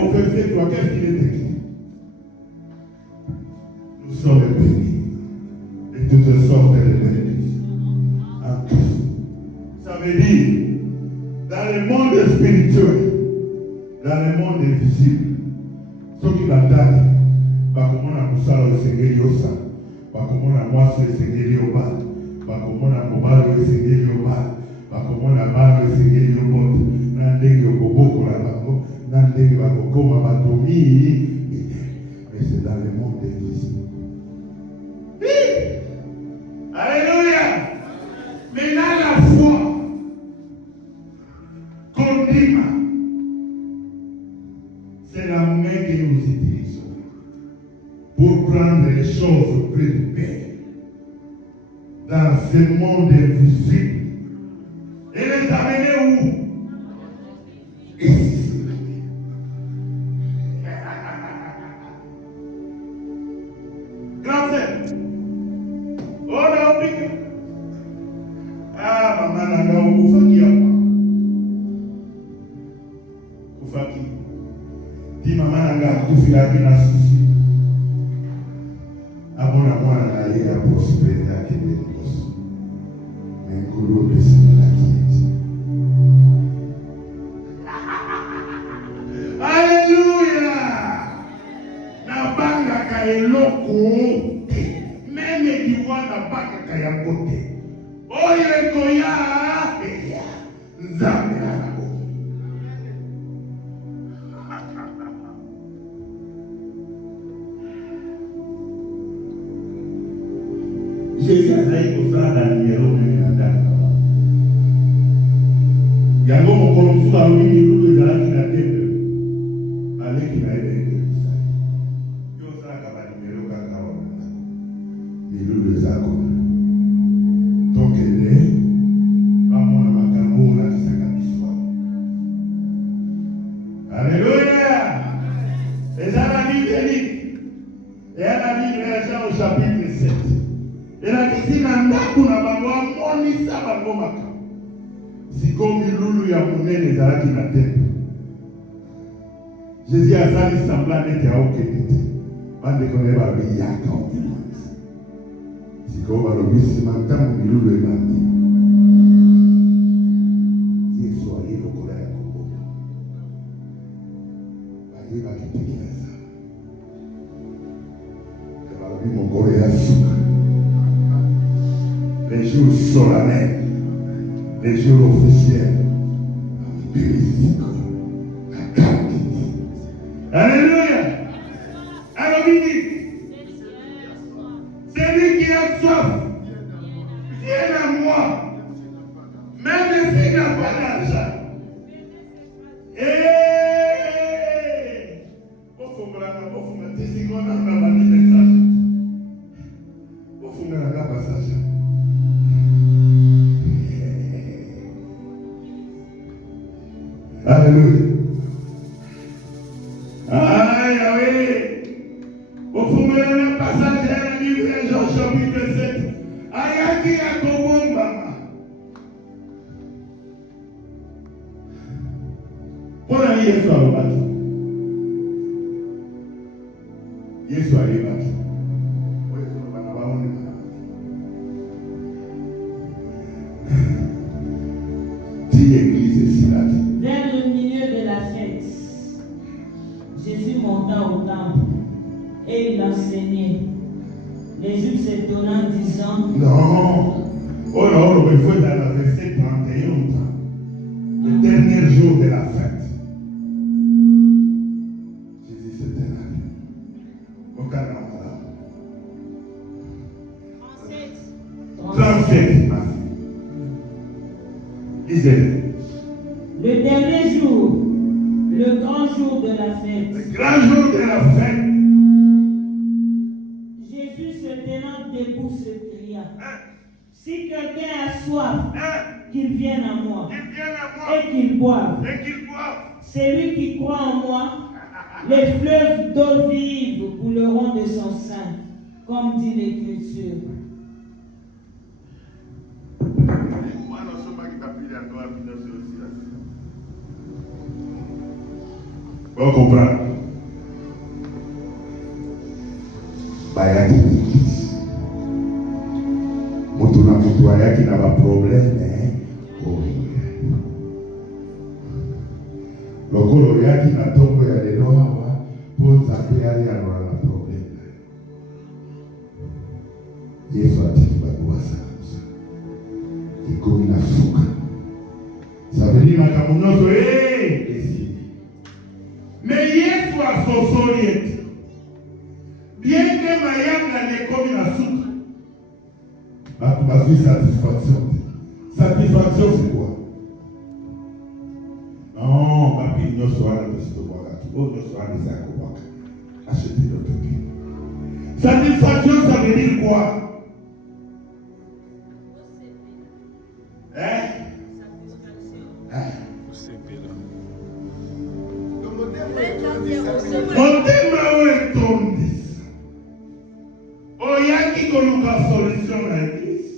au verset 3, qu'est-ce qu'il est écrit? Nous sommes bénis de toutes sortes de bénédictions en Christ. Ça veut dire, dans le monde spirituel, dans le monde invisible, ceux qui l'attendent, bakomona musala esengeli osala, bakomona mwasi esengeli obala, bakomona mobali esengeli obala, bakomona bana esengeli oboto, na ndenge okobokola bango, na ndenge bakokoma batomi. Mais c'est dans le monde invisible. Alléluia! Maintenant la foi continue. C'est la main que nous utilisons pour prendre les choses auprès du Père dans ce monde invisible et les amener où? Ici. Grand frère, on a oublié. Ah, maman, on a oublié. Kufaki. Dis maman, on a oublié. Abona mwana na yeye ya prospere yake ni bosi. Mengulu besina la kieti. Alléluia! Na banga ka eloko te. Meme diwa na banga ka ya kote. Oye koya eya. Nzambe na ko. Jésus a dit au frère dans le numéro de Yango mon a mis le la tête. Allez qui n'a été. Yo ça a numéro 40. Il nous les a bénite. Et elle a dit dans Jean au chapitre 7. Elle a dit si nandaku na bango amonisa bango makambo. Siko milulu ya monene ezalaki na temple. Jésus a sali semblant neti aokende te. Bandeko na ye balobi yaka okimonisa. Siko balobi nsima ntango milulu ebandi. Yesu aye lokola ya koboma. Bayebaki teke ya zala. Balobi mokolo ya suka. Les jours solennels, les jours officiels, alléluia. Alors il dit, celui qui a soif, vienne à moi. Même s'il n'a pas d'argent. Alléluia. Aïe, aïe. Au fond de la passage, elle livre Jean chapitre 7. Aïe, qui a comment maman. Pour aller Yesu à l'obati. Yesu à l'obati. Vers le milieu de la fête, Jésus monta au temple et il enseignait. Les Juifs s'étonnant disant non, oh non, il faut dans le verset 31, le dernier jour de la fête. Jésus s'était là. Au Canada. 37. Lisez-le. Le dernier jour, le grand jour de la fête. Le grand jour de la fête. Jésus se tenant debout se cria. Si quelqu'un a soif, qu'il vienne à moi. Et qu'il boive. Celui qui croit en moi, les fleuves d'eau vive couleront de son sein, comme dit l'Écriture. Vous comprenez? Bayaki l'église. Motuna mutu ayaki na ba problème lokolo yaki na tongo ya lelo awa po nzambe yali alola na problème. Yesu atiki bango basala mosala ekomi na suka sabeli makambo nyonso esili. Mais Yesu asosoli ete bien que mayanga nekomi na suka bato bazwi satisfaction. Satisfaction c'est quoi? Non, papi nyonso wana tosi tobwaka tu oyo nyonso wana eza kobwaka acheter notre vie. Satisfaction ça veut dire quoi? Motema oyo etondisa oyaki koluka solution na eglise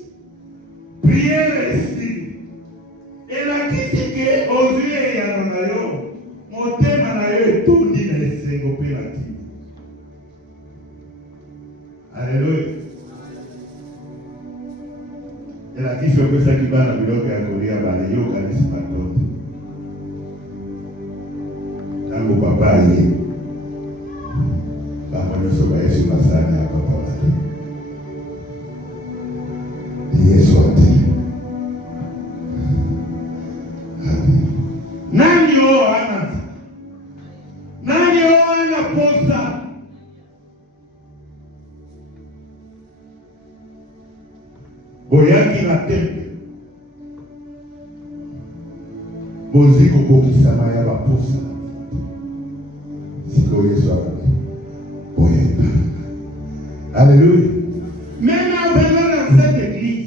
priere esili elakisi ke ozwi eyano na yo motema na yo etondi na esengo mpe na tima. Alleluya. elakisi opesaki bana biloko ya kolia baleyokanisi batoto ntango papa aye bango nyonso bayesu masani ya papa bato yesu ate nani o ana posa boyaki na temple bozi kobokisama ya baposa sikoyo Yesu akoki boyeba. Alléluia. Même en venant dans cette église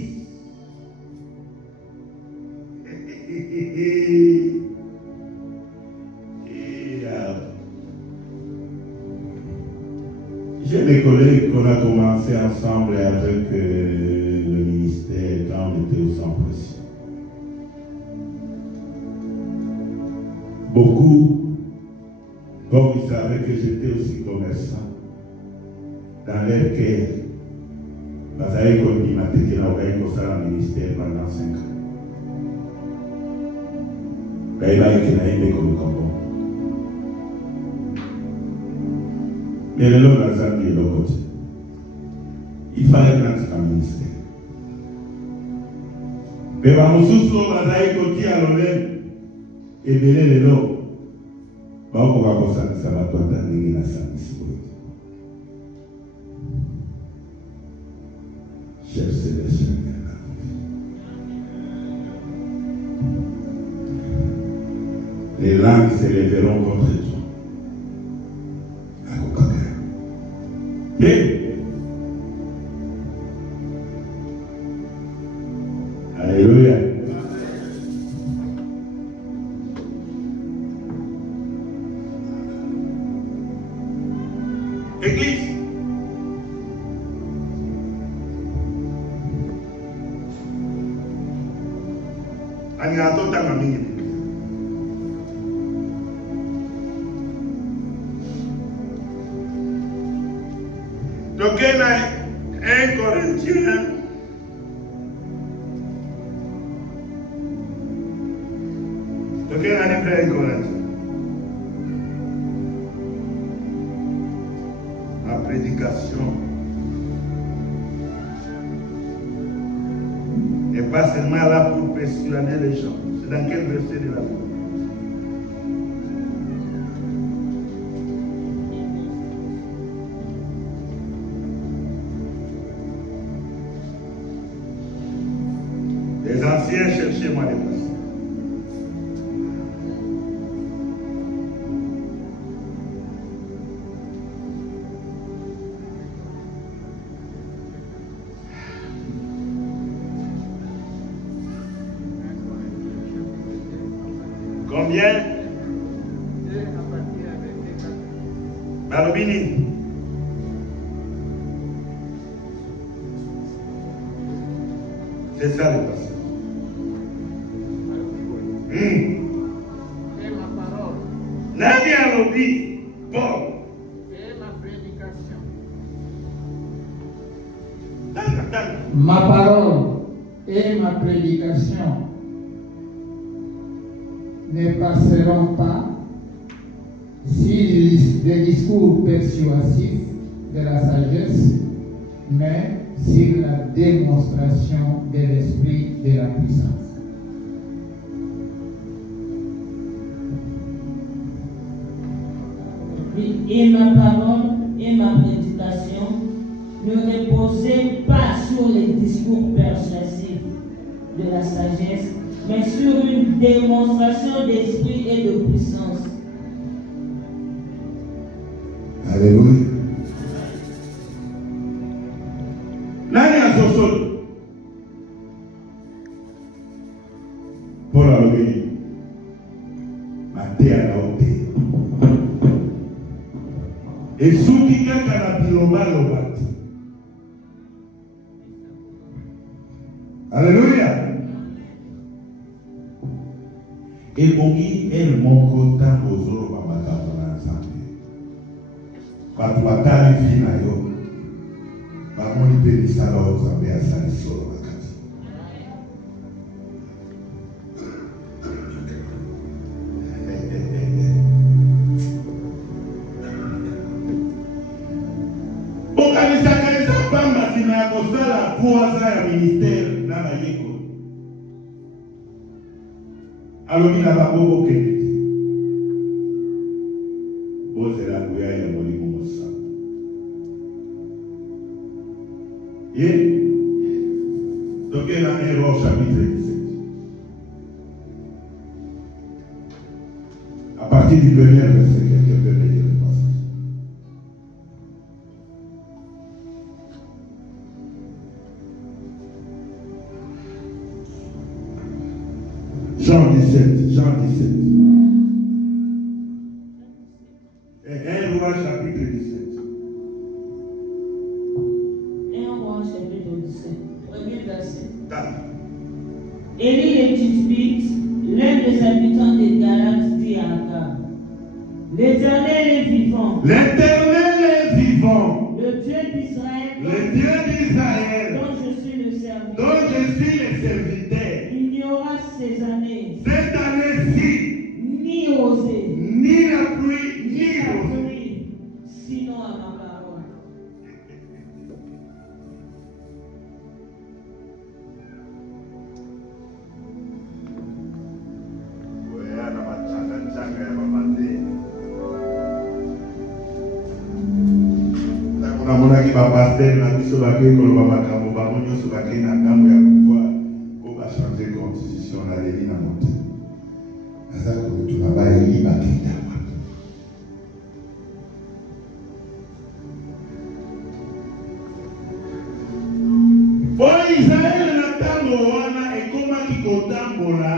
J'ai des collègues qu'on a commencé ensemble avec le ministère quand on était au Sans Pression. Beaucoup, comme ils savaient que j'étais aussi commerçant, dans leur cœur, parce que qu'on dit que n'a pas eu ça dans le ministère pendant 5 ans. Il va y avoir comme le combat. Mais le long de la de l'autre côté, il fallait rentrer dans le ministère. Mais quand on a côté à l'honneur, et bien le long, on va voir ça va toi t'amener dans sa mission. Chers célestes, les langues s'élèveront contre toi. Bien. Alléluia. Église. Aniato tangamini. Donc, il y a 1 Corinthiens. Donc, il y a un livre 1 Corinthiens. La prédication n'est pas seulement là pour persuader les gens. C'est dans quel verset de la Bible? Les anciens, cherchez-moi les versets. Combien? Balobini. C'est ça le passage. Et ma parole. Nani alobi Paul. Et ma prédication. Ma parole et ma prédication ne passeront pas si des discours persuasifs de la sagesse, mais sur la démonstration de l'esprit de la puissance. Et ma parole et ma prédication ne reposaient pas sur les discours persuasifs de la sagesse, mais sur une démonstration d'esprit et de puissance. Alléluia. Nani asosolo? Paul alobi mate ala ote. Esuki kaka na biloba lobati. Alléluia. Et bongi el moko tango zolo babata na nzambe. Batu batali fina yo. Bamoni pe misala o nzambe asali solo bakati. Okalisaka pamba sima ya kosala poaza ya ministère na bayeko. Alobi na babobo kende te. Bozela nguya ya molimo mosantu. Et donc il y a un roi chapitre 17. À partir du premier verset, quelqu'un peut lire le passage. Jean 17. Et 1 roi chapitre 17. vivant, le Dieu d'Israël, le Dieu d'Israël, dont je suis le serviteur. dont je suis le serviteur. Il n'y aura ces années Cette année-ci, ni rosée, ni la pluie, ni ni la l'eau. pluie, sinon à ma parole. namonaki bapaster na biso bakei koloba makambo bango nyonso bakei na ngambo ya pouvoir po bachange constitution naleli na motema aza kolutuna bayeli bakenda wapi. Po Israele na ntango wana ekomaki kotambola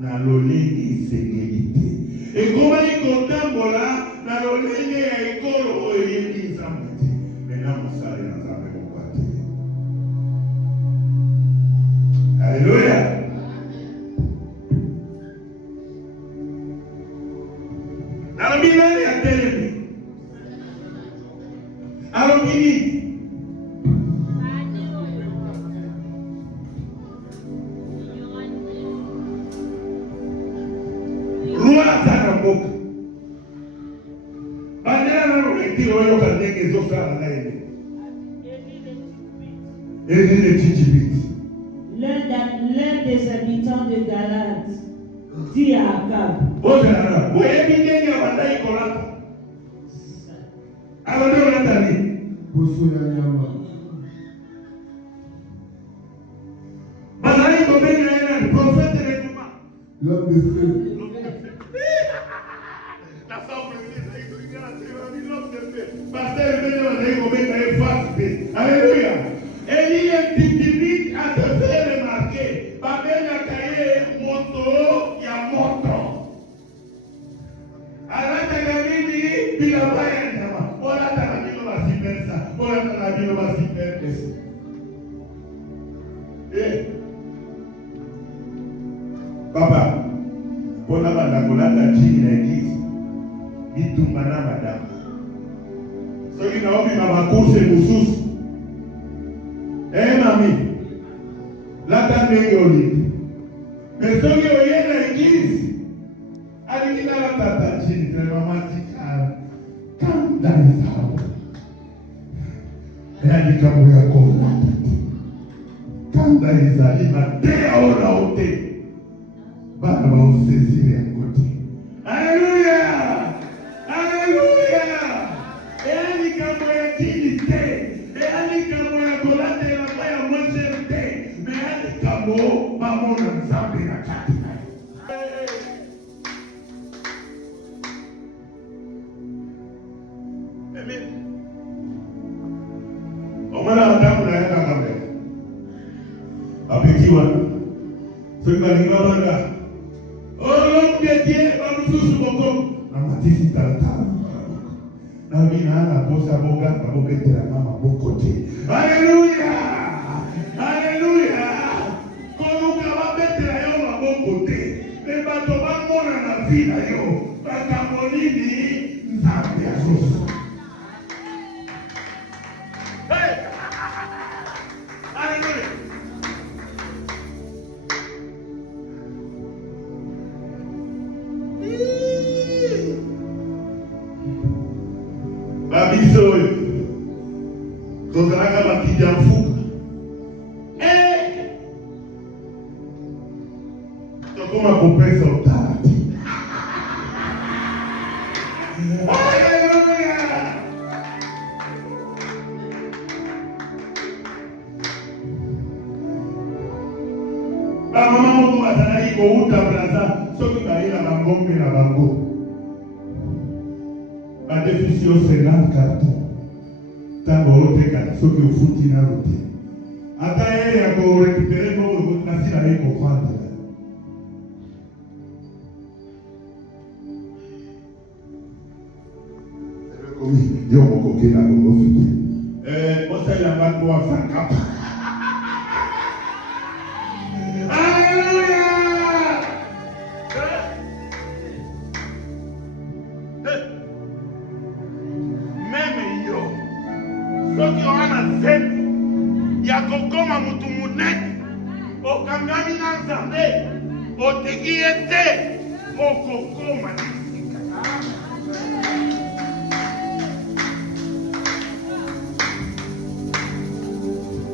na lolenge esengeli te, ekomaki kotambola na lolenge ya ekolo oyo eyebi nzambe te. Mena mosali na nzambe moko te. Alléluia. Alobi nani atelemi? Alobi nini? Roi aza na mboka. Bandela na lolenge oyo ka ndenge ezosala na ye. Élie le Tishbite. L'un des habitants de Galade dit à Akab, Ozala, oyebi ndenge abandaki kolata. Abandi kolata nini? Poso ya nyama. Bazali kobenga ye nani? Prophète Rekuma. L'homme de feu. La femme l'homme de feu. Pasteur Bene bazali kobenga ye vaste. Alléluia. Élie le Tishbite a te fait remarquer. Babengaka ye moto ya moto. Alataka nini bilamba ya nyama. Olataka bino basipersa. Olataka bino basiperkesa. Papa, mpona banda kolata jini na eglise bitumba na madama soki naobima bakurse mosusu mami lata ndenge olingi me soki oye na eglise alingi nalatata jini te mama tikala kanda ezao eyalikambo ya kolata te kanda ezali mateya ona o te bana baosezile yango te. Alleluya, alleluya. Eya likambo ya dini te, eya likambo ya kolatela mpa ya mosere te, me eya likambo bamona nzambe na kati na ye. Amen. Omwana adamu na ye kaka mbele apeki wana soki balingi babanda l'homme de Dieu bamususu moko na matisi talatala na bina na posa boga baboketelanga maboko te. Alleluya, alleluya. Koluka babetela yo maboko te me bato bamona na vi na yo makambo nini nzambe azosala. Alleluya. Babiso oyo tozalaka bakidi ya mfuka tokoma kopesa otala te. Alleluya. bamama moko bazalaki kouta plaza soki baye na bangombe na bango badefisi yo 50 carton ntango oteka soki ofuti nano te ata ye ya korekupere moko kasi na ye kofanda komi yo moko okenda kongo fiti osalanga 300 kapa. soki oza na nzembo ya kokoma mutu munene okangami na nzambe oteki ye te okokoma na sika.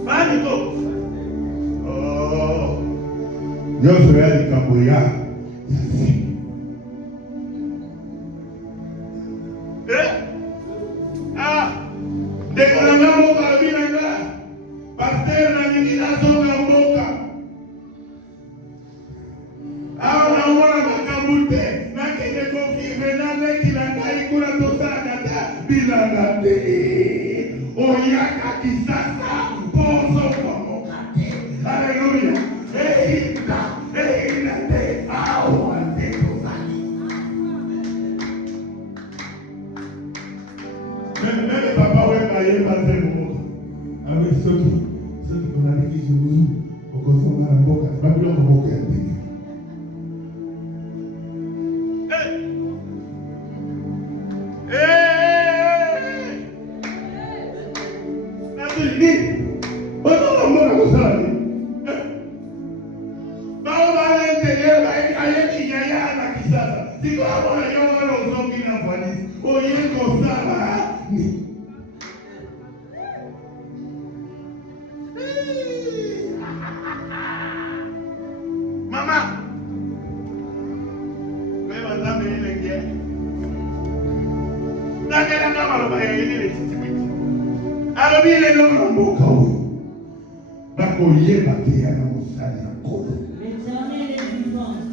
Baniko nyonso ya likambo ya ndeko na nga mboka abi na nga paster nalingi nazonga mboka awa naomona makambo te nakende konfirme na leki na ngai kuna tosalaka ta bilanga te oyaka kisasa mpo ozokwa mboka te. Alleluya. Eina te awa te tozali. Meme papa wemba yemba nzembo awe soki bonaleki zuzu okozonga na mboka babiloko moko ya ndenge. Ozonga mboka kosala nini? Ayeki yaya na kisasa siko abona yo wana ozongi na valise oye kosala ni. Mama wewe nzambe elenge nakelanga maloba ya elile titimiti alobi lelo na mboka oyo bakoyeba te ya na mosali ya kolo.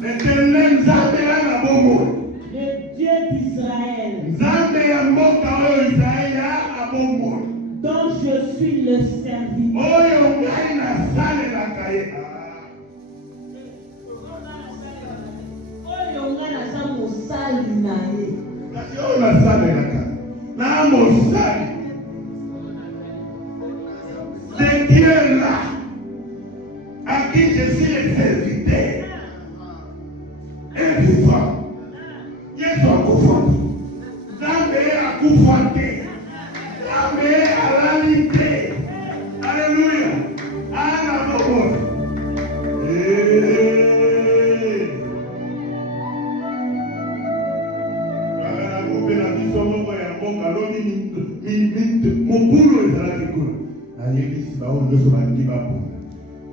L'éternel Nzambe ya na bongo, le Dieu d'Israël, Nzambe ya mboka oyo Israël ya abongo, dont je suis le serviteur. oyo ngai nasalelaka ye. Oyo ngai naza mosali na ye. Kasi oyo nasalelaka na mosali c'est Dieu là à qui je suis le serviteur. Vivant. Yesu akufante. Nzambe akufante. Nzambe alali te. Alléluia. Ana bobo. Bagala ngombe na biso moko ya mboka lobi mokulu ezalaki kuna. Nayebisi bango nyonso balingi babunda.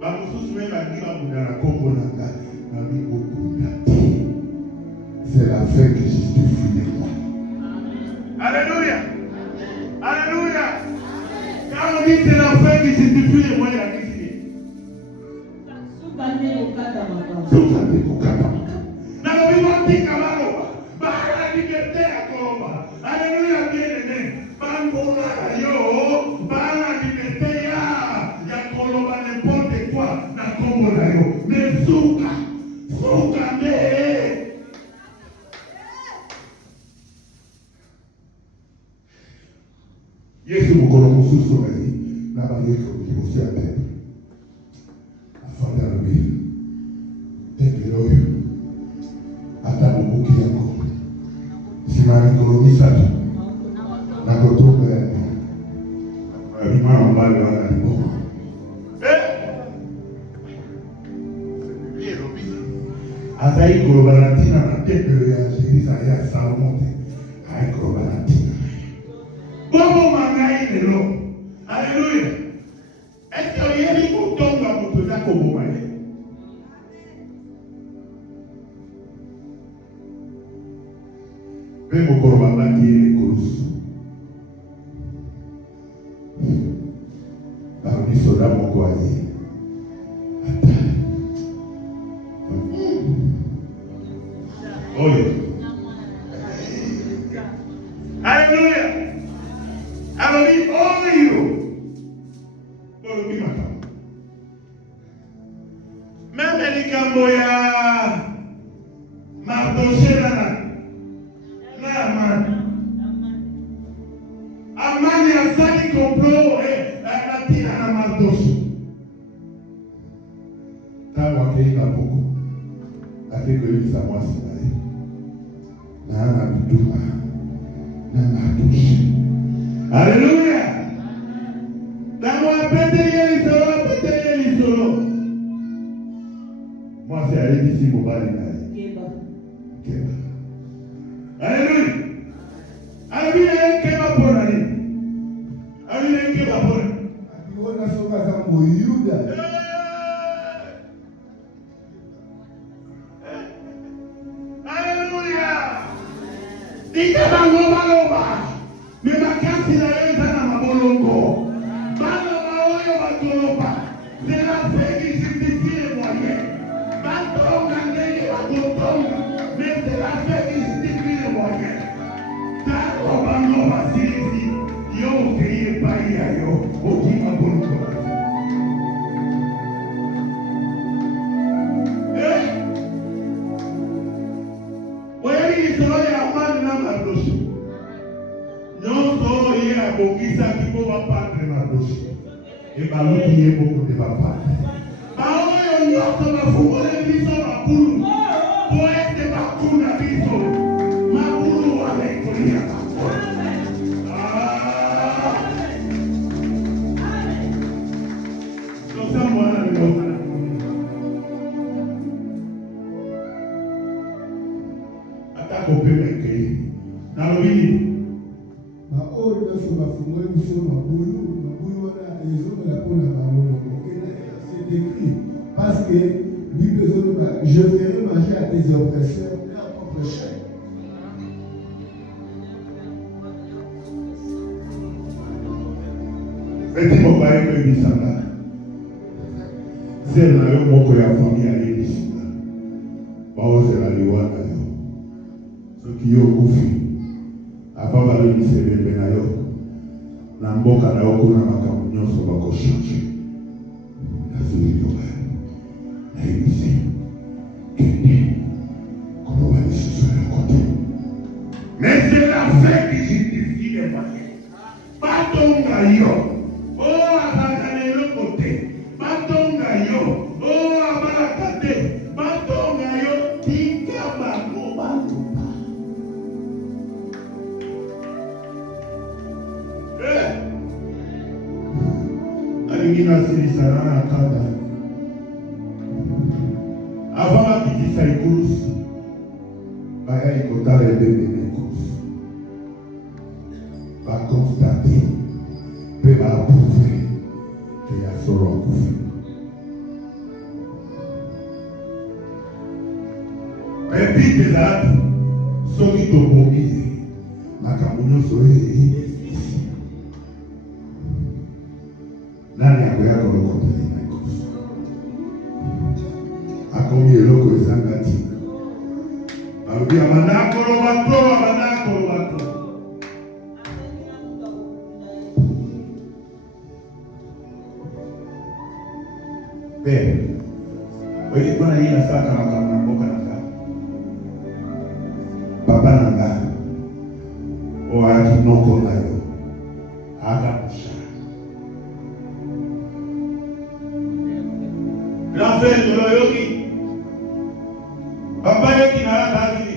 Bamosusu mpe balingi babunda na kombo na ngai. Nabi bokunda te. C'est la fin qui justifie les lois. Alléluia. Alléluia. Quand on dit c'est la fin qui justifie les lois, il y a qui dit. Soukane okata makama. Soukane okata makama. Na lobi tika baloba. Ba la liberté ya koloba. Alléluia bien aimé. Bangola yo. Ba la liberté ya koloba n'importe quoi na kombo na yo. Mais soukane. Yesu mokolo mosusu oyi na bayeko liboso ya temple afanda lobi temple oyo ata mobuki yango nsima ya mikolo misato nakotonga yango mwana mobali wana liboko azali koloba na ntina na temple ya Jérusalem ya Salomo te ayi koloba na ntina bobo mangai lelo. Alléluia. Est-ce que yeli kutonga mutu za koboma ye? Pe mokolo babaki ye ekolusu. Barobi soda moko aye. Oye. Alléluia. Alors il oyo olobi makambo meme likambo ya Mardoche na Amani asali complot natina na Mardoche ntango akei na poko ate koyebisa mwasi na ye na bituma na Mardoche. Alléluia. Moi, c'est aller d'ici, mon bali. Alléluia. Alléluia, Keba pour l'année. Alléluia, Keba pour l'année. Alléluia. Ika bango baloba. Me makasi na yo ezana mabolongo. Baloba oyo batoloba. C'est la paix qui justifie les moyens. Batonga ndenge bakotonga. Mais c'est la paix qui justifie les moyens. Tako bango basilisi. Yo okei epai ya yo. Okima bolongo. Bokisa kipo bapatre na doshi. Et baloki ye beaucoup de bapatre. Baoyo nyoko bafungole biso bakulu. Poete bakuna biso. Makulu walekolia bakulu. Sosa mwana ni mwana. Atako pepe kei. Nalobini. C'est écrit parce que je ferai manger à tes oppresseurs leur propre chair. Petit mobile que bisanga. C'est la moko ya famille à l'église. Bao c'est la liwana yo. Ce qui yo kufi. Avant balo bisebembe na yo. Na mboka na yo kuna makambo nyonso bako changer. La vie yo ba. Na église. Kende. Comment va les sur le côté. Mais c'est la fête qui justifie les moyens. Pas ton yo. Oh, abakane le côté. Pas ton yo. Oh, abalakate. Pas ton yo. Tika bako bako. Alingi silisa na kanda. Avant la petite saïkous, baya ikotala ebebe nekous. Va constater, peut va approuver qu'il y a solo akufi. Mais puis des dates, ceux qui t'ont promis, ma camoufle soleil. Nani akoya kolokota ina ikosi. Akomi eloko ezanga tika. Balobi abanda kolobato. Père, oye kona yina saka makambo na mboka nanga. Papa nanga. Oaki noko na yo. Aka musha. L'enfer de l'Oyoki. Papa yoki na la dagi.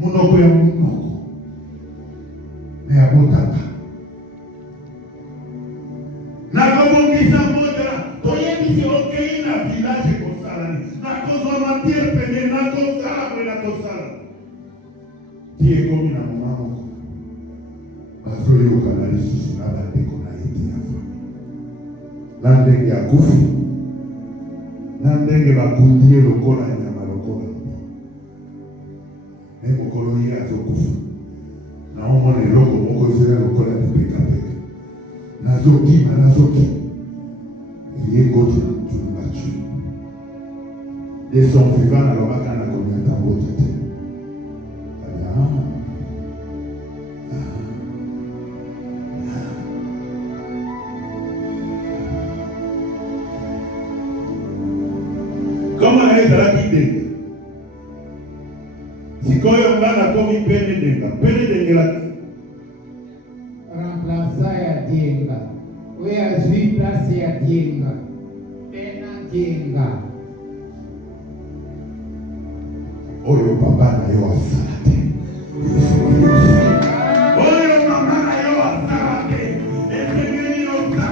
Munoko ya munoko. Me abotaka. Na kobongisa mbota. Toye bisi okei na village kosalani. Na kozwa matière pene na kosala. Tie komi na mamako. Bazoli okanali susu na bandeko na ete ya fami. Na ndenge ya kufi. Na ndenge bakundie lokola nyama lokola. Mokolo ye azokufa. Na omona eloko moko ezela lokola pekapeka. Nazokima. Ye koti na mutulu battu. De son vivant na lobaka na konyata mbota te. Comment est-ce la vie? Si quand on a la commis peine de la remplaça ya dienga. Oui, à lui place ya dienga. Pena dienga. Oyo papa na yo asalate. Oyo mama na yo asalate. Esengeli yo sa.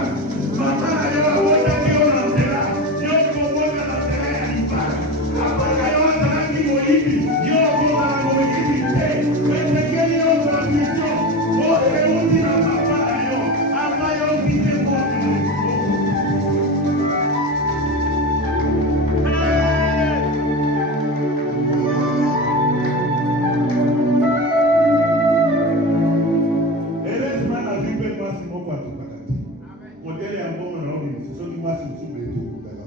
mwasi usubetu kutaka.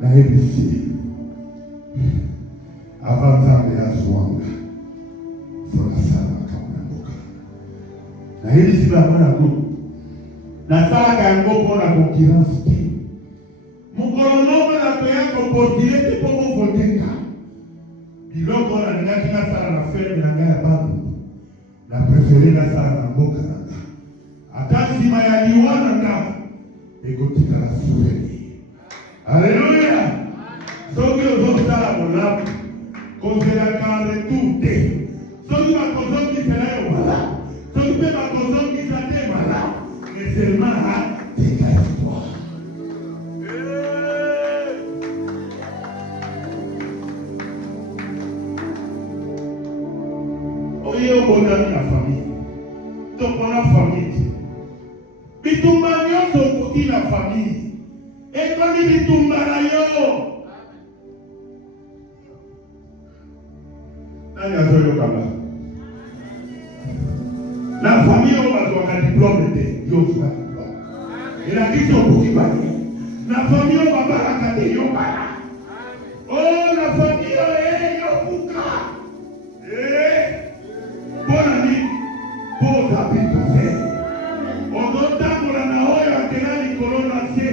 Na ABC avanzambe ya swanga sola sana kama mboka. Na hili sila mwana ku na saka yango pona concurrence ti. Mukolonome na to yako potile te pomo voteka. Biloko na ngaki na sala na ferme na ngaya babu. Na prefere na sala na mboka na nga. Atasi mayaliwana nga egotika la sureli. Haleluya. Soki ozosala molamu kozelaka retude. Soki bakozongisa yo malamu. Soki mpe bakozongisa te malamu. Mais seulement dégage-toi. Oye obonani na famille. Topona famille. Bitumba nyonso okoki na famille. Ekomi bitumba na yo. Nani azoyokanga? La famille oyo bazwaka diplôme te, yo ozwa diplôme. Elakisi okoki bani. La famille oyo babalaka te, yo bala. Oh, la famille oyo yokuka. Mpona nini? Po ozabitu te. Ozotambola na oyo akela likolo na se.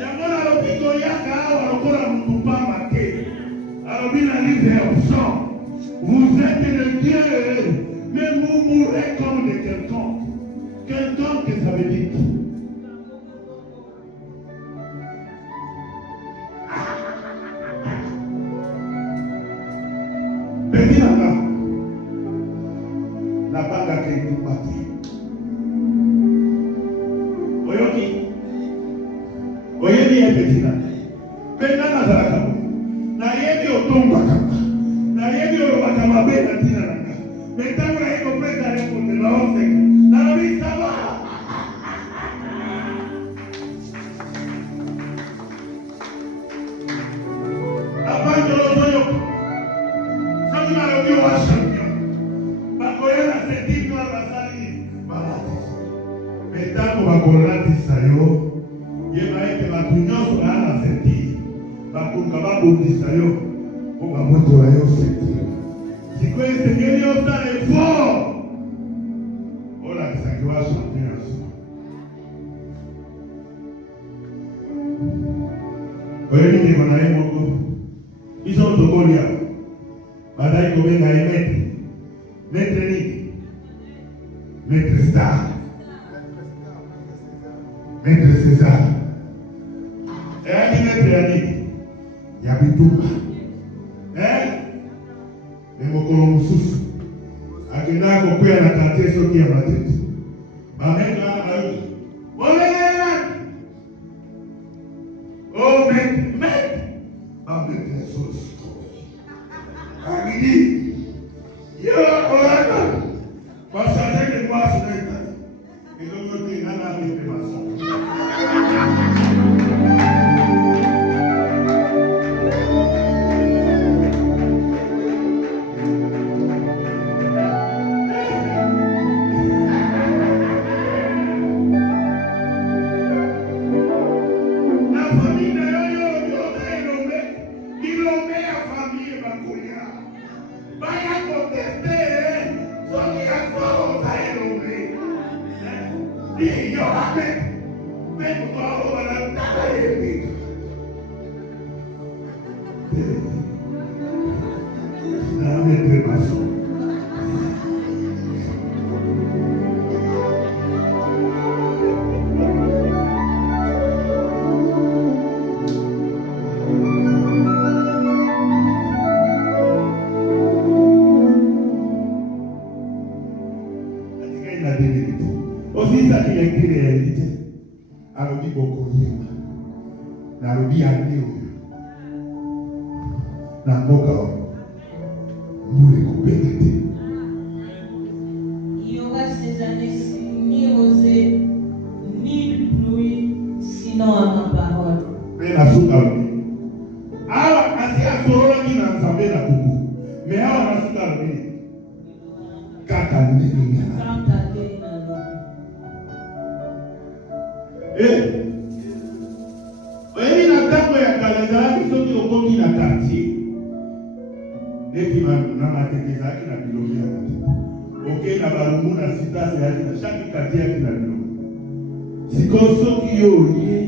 Yango nalobi toyaka awa lokola mutu pamba te. Alobi na livre option. Vous êtes le Dieu, mais vous mourrez comme de quelqu'un. Quelqu'un que ça veut dire. Petit nana, la bague a été tout parti. Oyoki, oyebi ye petit nana. Maintenant nazalaka bo. Na yebi otomba kama. Na yebi olobaka mabe na tina nanga. Metango na yeko pesa yeko te na oseka. Na lobi sava. Abandolo soyo. Soyo na lobi wa champion. Bakoya na seti kwa basali. Balati. Metango bakolati sayo. Yeba ete batunyoso na seti. Bakunga babundisa yo. Oba moto la yo seti. Sikwe sekeli yo tale fort. Ola kisakiwa champion. Oye ni kona ye moko. Iso tokolia. Badai kobenga ye metre. Metre ni. Metre star. Metre César. Eaki metre ya nini? Ya bitumba. Mokolo mususu akenda kokwea na kante soki ya matete bameka na bayo olela o met bameka sosi agidi yo oela pasate que passe neta et donc que nana avec les maçons. Il y aura ces années-ci ni rosée, ni pluie, sinon à ma parole. oyebi na ntango ya kala ezalaki soki okoki na quartier neti na matete ezalaki na bilobi ya matete oke na balungu na sitas eyaki na chaque quartier yaki na bilobi sikoyo soki yo oye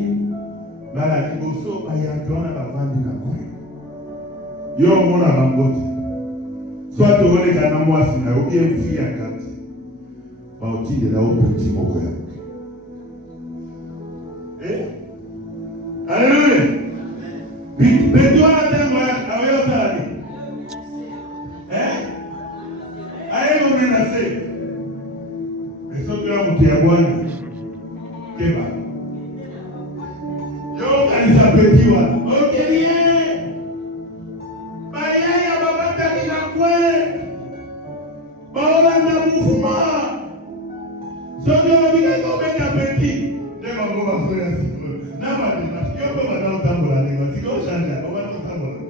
bala liboso bayanto wana bavandi na koyo yo omona bango te soit tooleka na mwasi na yo bien fi ya kati baotindela o petit moko ya moke Alléluia. Petit wana ntango oyosala nini aye komenase esoki ya moto ya bwana keba yo kanisa peti wana okelie bayaya babataki na kwe baolanda mouvement soki obikaki obeta peti nde bango bazoya sikoyo na badimasi yo mpe bana otambola ndenge sikoyo ochanja obana otambola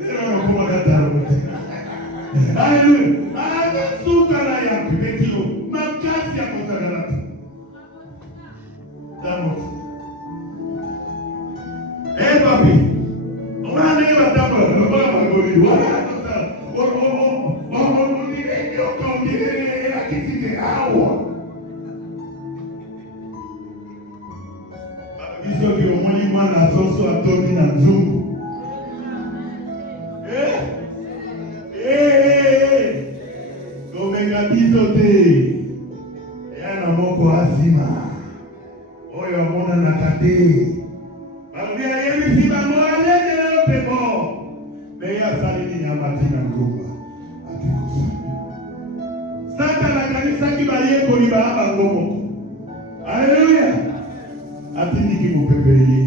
elona okomaka talo mote Alléluia. Sukala ya kibetio makasi ya kozagala Damos. Papi. Ona ndenge batambola lokola bagoli wala kosa ndenge okondire elakisite awa bisoki omoni mwana soso atondi na nzungu tomenga biso te eya na moko azima oyo amonanaka te balobi ayebisi bango alendele pebo me ye asali nini amati na ngomba akikosami satana akanisaki bayekoli baa bango moko Alléluia atindiki mopepe ye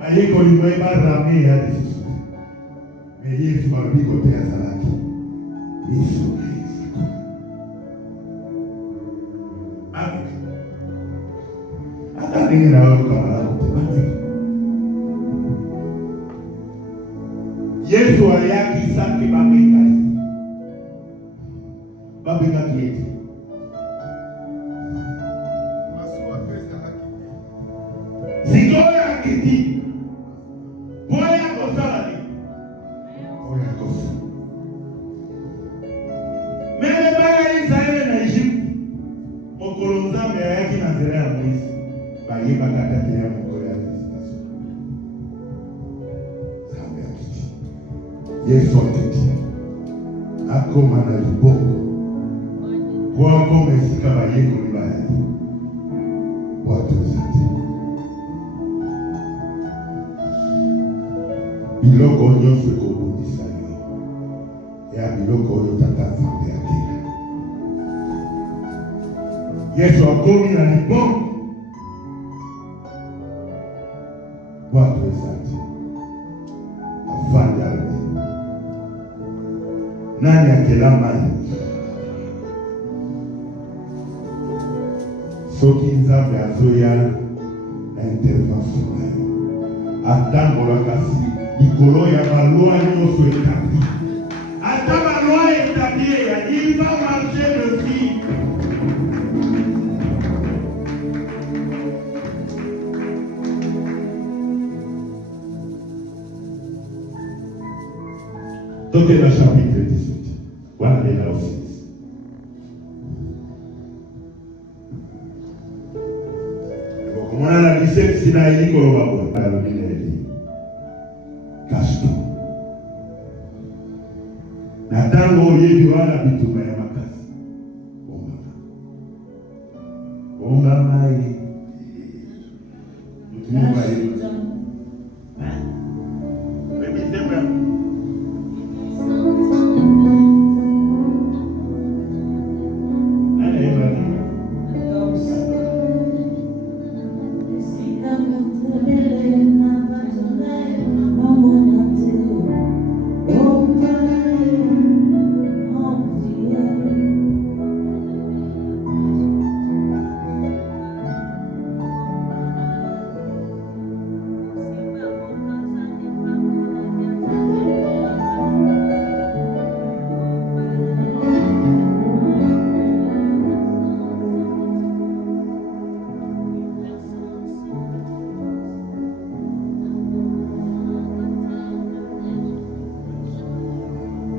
bayekoli moye barame ya lisusu mais Yesu balobi kote azalaki miso na ezako ata ndenge na oyokamala kote Yesu ayakisaki babengaki ete sikoyo akiti boya kosala nini oya kosa meme bana Israele na Egypte mokolo Nzambe ayaki na nzela ya Moïse bayebaka tate ya mokolo ya visitation Nzambe akiti Yesu akiti akoma na liboko po akoma esika bayekoli bayali watu ezati biloko nyonso ekobundisa yo ya biloko oyo tata Nzambe akela Yesu akomi na liboko watu ezati afandi alobi nani akela mai soki Nzambe azoya na intervention na yo atambolaka si likolo ya balwa nyonso etabli ata balwa etabli ya il va marcher dessus toke na chapitre 18 wana lela aussi komona na 17 sina eli koloba boye alobina eli cache-toi na ntango oyebi wana bituma ya makasi bonga mai mutumu bayebi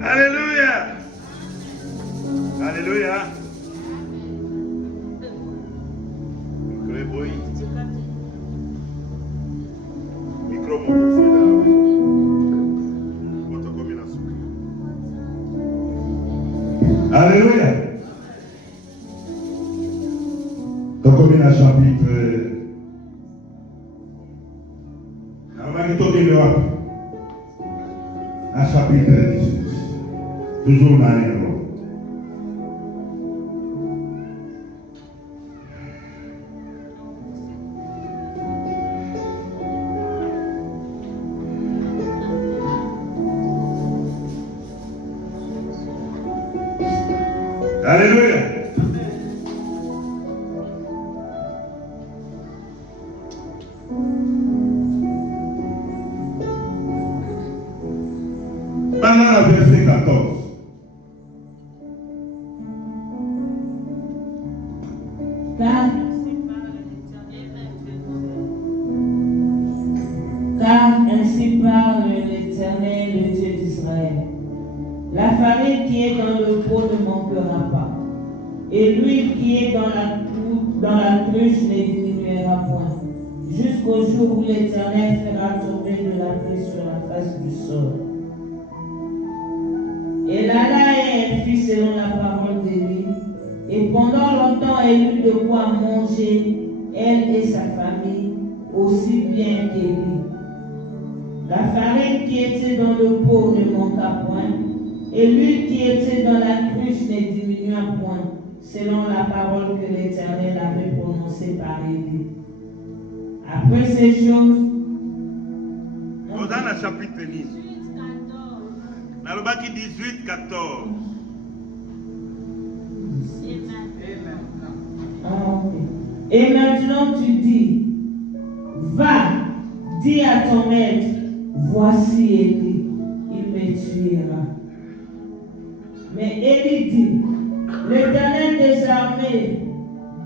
Alléluia. Alléluia. Micro Alléluia. Donc, on est dans le chapitre. Dans le chapitre 18. Toujours dans les lois. Alléluia. Pendant le verset 14. Car ainsi parle l'Éternel, le Dieu d'Israël. La farine qui est dans le pot ne manquera pas, et l'huile qui est dans la cruche ne diminuera point, jusqu'au jour où l'Éternel fera tomber de la pluie sur la face du sol. Et Lala et elle fit selon la parole d'Élie, et pendant longtemps elle eut de quoi manger, elle et sa famille, aussi bien qu'Élie. La farine qui était dans le pot ne manqua point, et l'huile qui était dans la cruche ne diminua point, selon la parole que l'Éternel avait prononcée par Élie. Après ces choses, Dans le chapitre 10. Dans le bas qui 18, 14. Et maintenant tu dis, va, dis à ton maître, voici Élie, il me tuera. Mais Élie dit, l'Éternel des armées,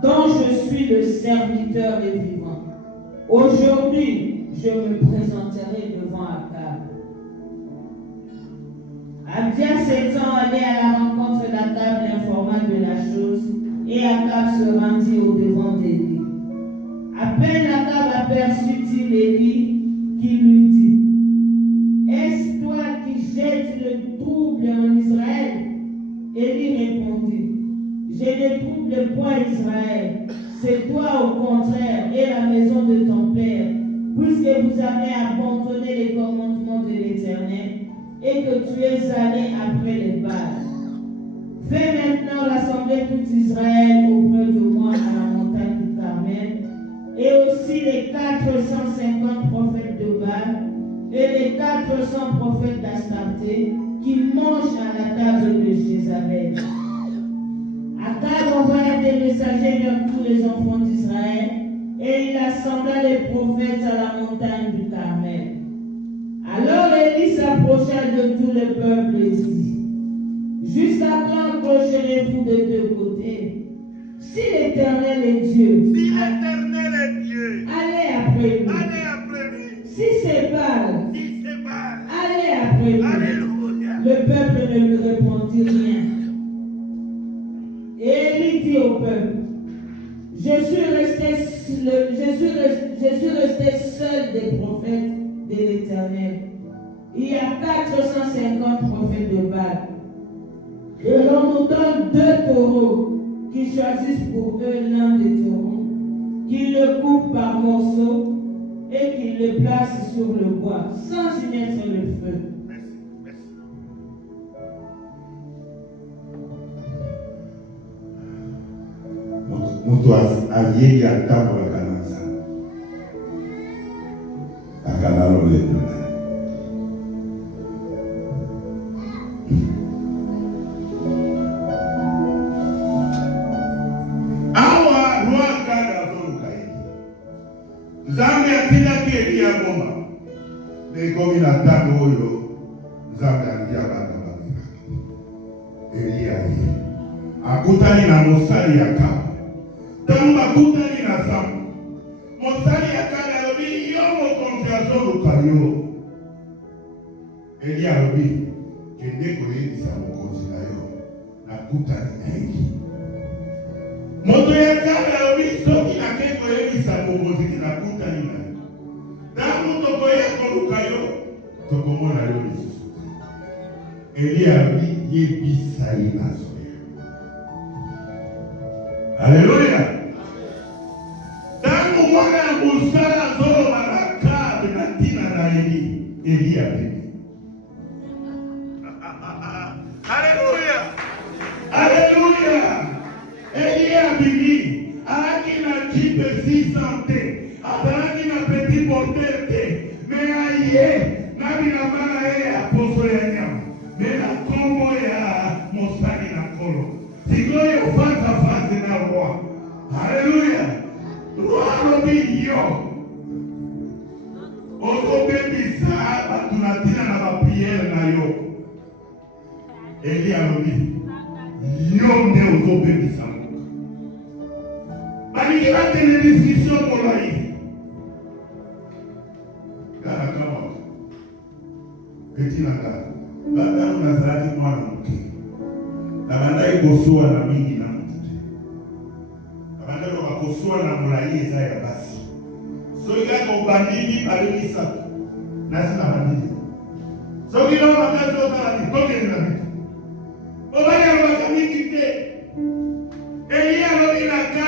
dont je suis le serviteur et vivant, aujourd'hui je me présenterai devant Akab. Abdia s'étant allé à la rencontre d'Akab, l'informa de la chose, et Akab se rendit au devant d'Élie. À peine Akab aperçut-il Élie, qui lui dit, est-ce toi qui jettes le trouble en Israël? Élie répondit, je ne trouble point Israël, c'est toi au contraire et la maison de ton père, puisque vous avez abandonné les commandements de l'Éternel et que tu es allé après les Baals. Fais maintenant rassembler tout Israël auprès de moi à la montagne du Carmel, et aussi les 450 prophètes de Baal et les 400 prophètes d'Astarté qui mangent à la table de Jézabel. Akab envoya des messagers vers tous les enfants d'Israël, et il assembla les prophètes à la montagne du Carmel. Alors Élie s'approcha de tout le peuple et dit, jusqu'à quand approcherez-vous de deux côtés? Si l'Éternel est Dieu, allez après lui. Si c'est Baal, allez après lui. Alléluia. Le peuple ne lui répondit rien. Et Élie dit au peuple, je suis resté seul des prophètes de l'Éternel. Il y a 450 prophètes de Baal. Et l'on nous donne 2 taureaux qui choisissent pour eux l'un des taureaux, qu'ils le coupent par morceaux et qu'ils le placent sur le bois sans y mettre le feu. Mtu aliye atambo la kanisa akanalo letu awa ruaka da zolukai zambe atina ke dia bomba ne komi na tambo oyo zambe alia bana bana Elia akutani na mosali ya kama Tamba kutani na samu. Mosali ya kada lobi yomo konfiazo lukayo. Elia lobi. Ende koyebisa mokonzi na yo nakutani na ye. Moto ya kala alobi soki nakei koyebisa mokonzi nakutani na ye. Ntango tokoya koluka yo tokomona yo lisusu te. Eli alobi yebisa ye nazoya. Alleluya. Ntango mwana ya mosala azoloba na kabe na ntina na Eli abimi. Alléluia. Alléluia. Eli abimi. Alaki na jipe 600 te. Alaki na petit porteur te. Mais aye. Nabi na mana ye aposo ya nyama. Mais na kombo ya mosali na kolo. Sikoyo face à face na roi. Alléluia. Roi lobi yo. Ozo bebisa batunatina na bapriere na yo. Eli alobi yo nde ozobebisa moto. Balingi batene discussion molai kaka kama peti na kaka baba unazalaki mwana moke abandaki kosuwa na mingi na motu te abandaki kosuwa na molai eza ya basi soki kaka obandimi bale misato nasi na bandimi soki no makasi ozala tokende na mito obali alobaka mingi te. Eli alobi na ka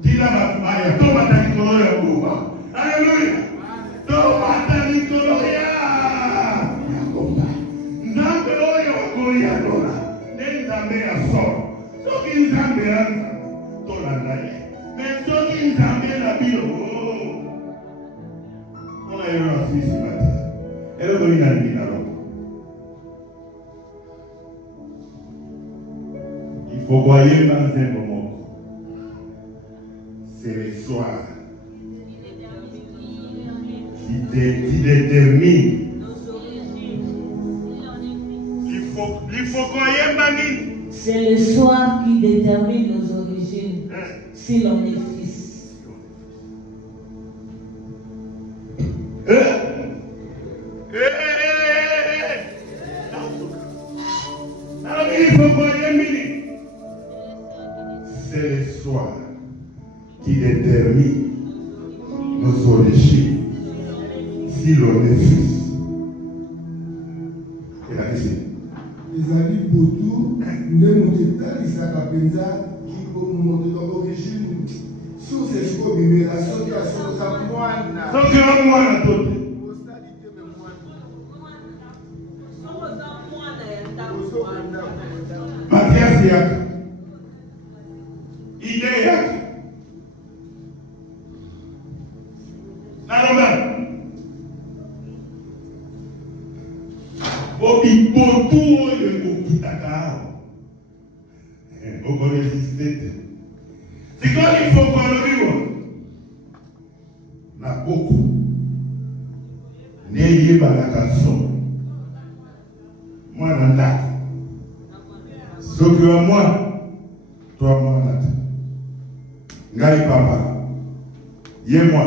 tina bato aya tomata likolo ya ngomba. Alleluya. Tomata likolo ya ngomba. Nzambe oyo akolia lola nde nzambe ya solo. Soki nzambe anza tolanda ye. Mais soki nzambe na bino ona yo na sisi mati. Eloko ina ndina loko. Vous voyez dans un moment, c'est le soir qui détermine. Il faut croire Mani. C'est le soir qui détermine nos origines, si l'on est fils. Alors il faut croire Mani. C'est le soir qui détermine nos origines, si l'on est fils. Et la question. Les amis Boutou, nous avons Isaka Penza, qui est d'origine, sous ces choses, mais la situation est à moi. Donc, il y a moi à tout. Mathias Yak. Ide Yak. Naloba. Obi Boutou, il Dakar. On résiste. C'est quand il faut qu'on le vive. Na beaucoup. N'ayez pas la canson. Moi, nanda. Ce que moi, toi, moi, nanda. Ngai papa. Yé moi.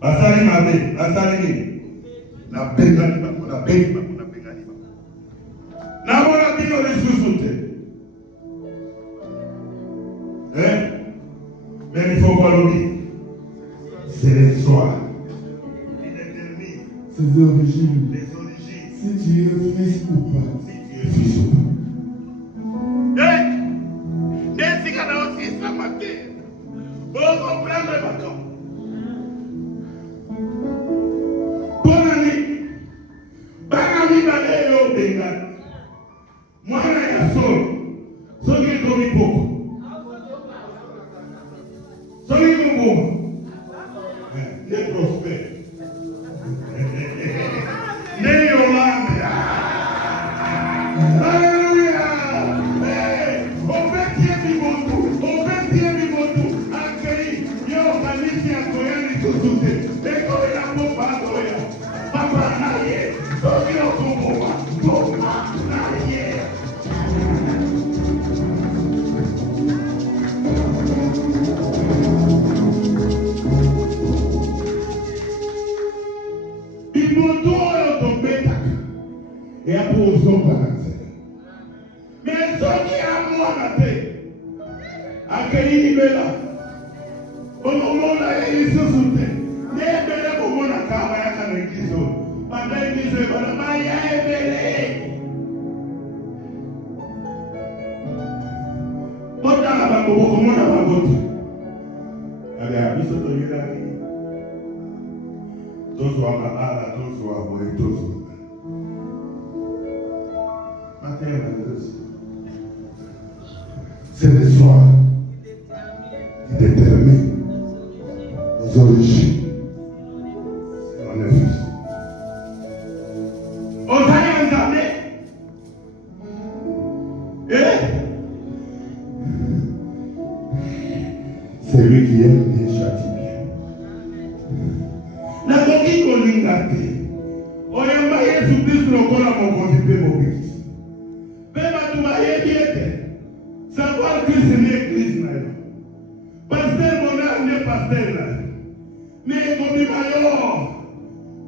Basali mabe, basali ni. Na bengali ba, na bengali ba. Na mona bino lisusu te. Mais il faut qu'on le dise. C'est le soir. Il détermine ses origines. les origines. Si tu es fils ou pas. Si tu es fils ou pas. Et si on a aussi ça matin, on comprend les vacances. Bonne année. Bonne année d'aller au Bénin. Moi, je suis seul. Ce qui est comme il faut. Ce qui est comme bon. Les prospères. Les Yolande. Alléluia. Au 20e Bibotou. Au 20e Bibotou. Accueilli. Yo, Kalisi a Koyani Toussoute. Et quand il a beau pas Koya. Papa Naye. Soki au Toumba. Toumba Naye. Bibo Surtout oyo tobetaka eya mpo ozonga na nzela. Mais soki amwana te akei libela okomona ye lisusu te nde ebele komona kaka bayaka na eglize oyo banda eglize oyo bana baya ebele botanga bango bokomona bango te abea biso toyelaki tozwa mabala tozwa boye tozwa c'est le soir qui détermine nos origines. On est fils. On a entamé. C'est lui qui aime bien châtie bien. La coquille qu'on lui gâte. On a maillé sous plus le col à mon conducteur mobile. Savoir que c'est l'église. Pasteur, mon âme n'est pas pasteur. Mais comme il m'a dit,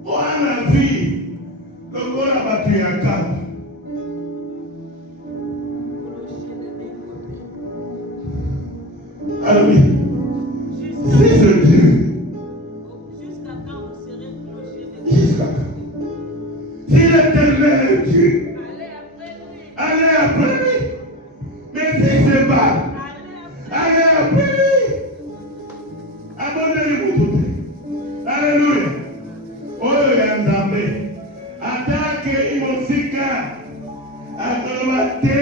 on a vu le corps a battu un cap. Alors oui, c'est ce Dieu. Jusqu'à quand vous serez clocher de Dieu? Jusqu'à quand? Si l'éternel Dieu, allez après lui. Mais si c'est pas, allez après lui. Abonnez-vous. Alléluia. Oh, Yanzambe. Attaque Imosika. Akrobate.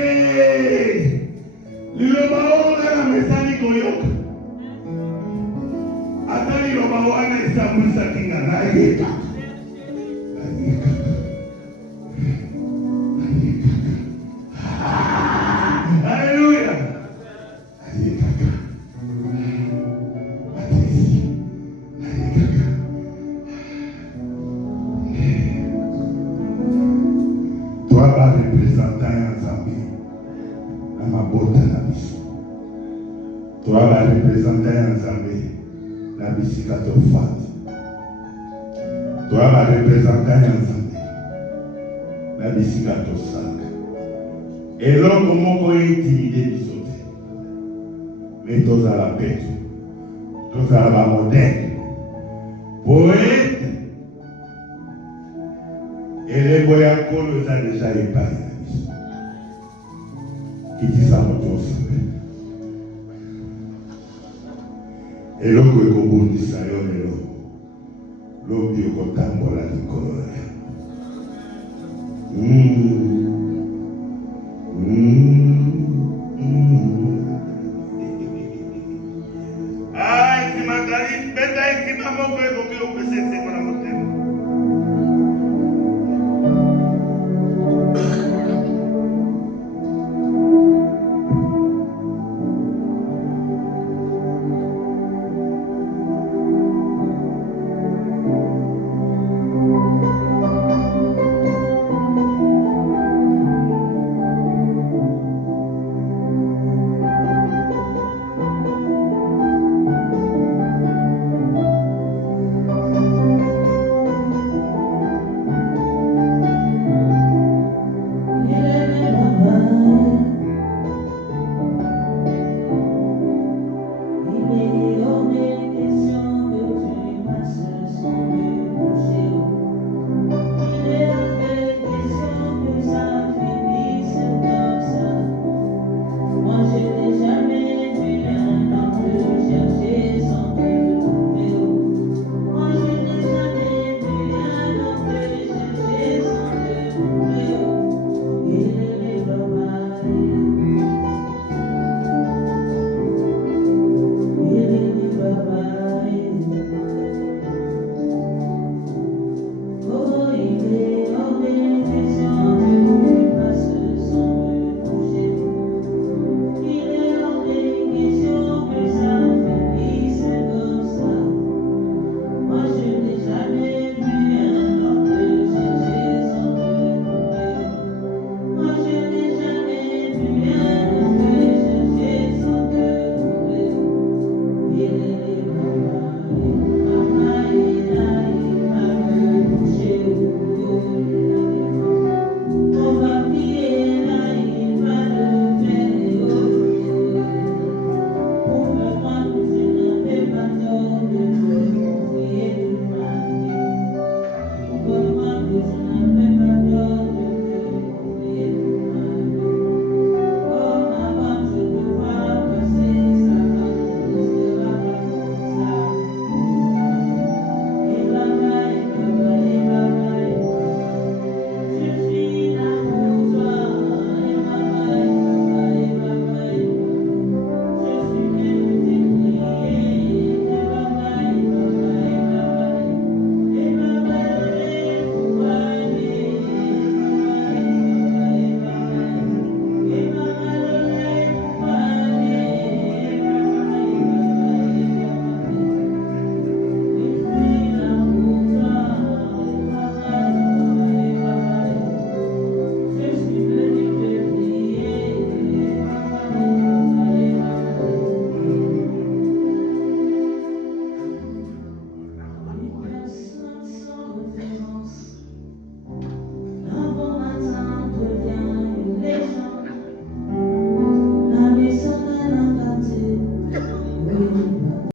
Liloba ona na mesani koyoka. Ata liloba wana isabusa kinga na yeka. Alléluia. Toi, va représenter un Zambie dans ma botte à la mission. Toi, va représenter un Zambie dans la bicyclette fat. Toi, va représenter un Zambie dans la bicyclette au sac. Et l'homme, comment vous intimider les autres? Mais tous à la paix, tous à la modèle, poète. Et les voyants qu'on nous a déjà épargnés. Qui dit ça, notre ensemble. Et l'homme qui est au bout du salon, l'homme qui est au tambour, la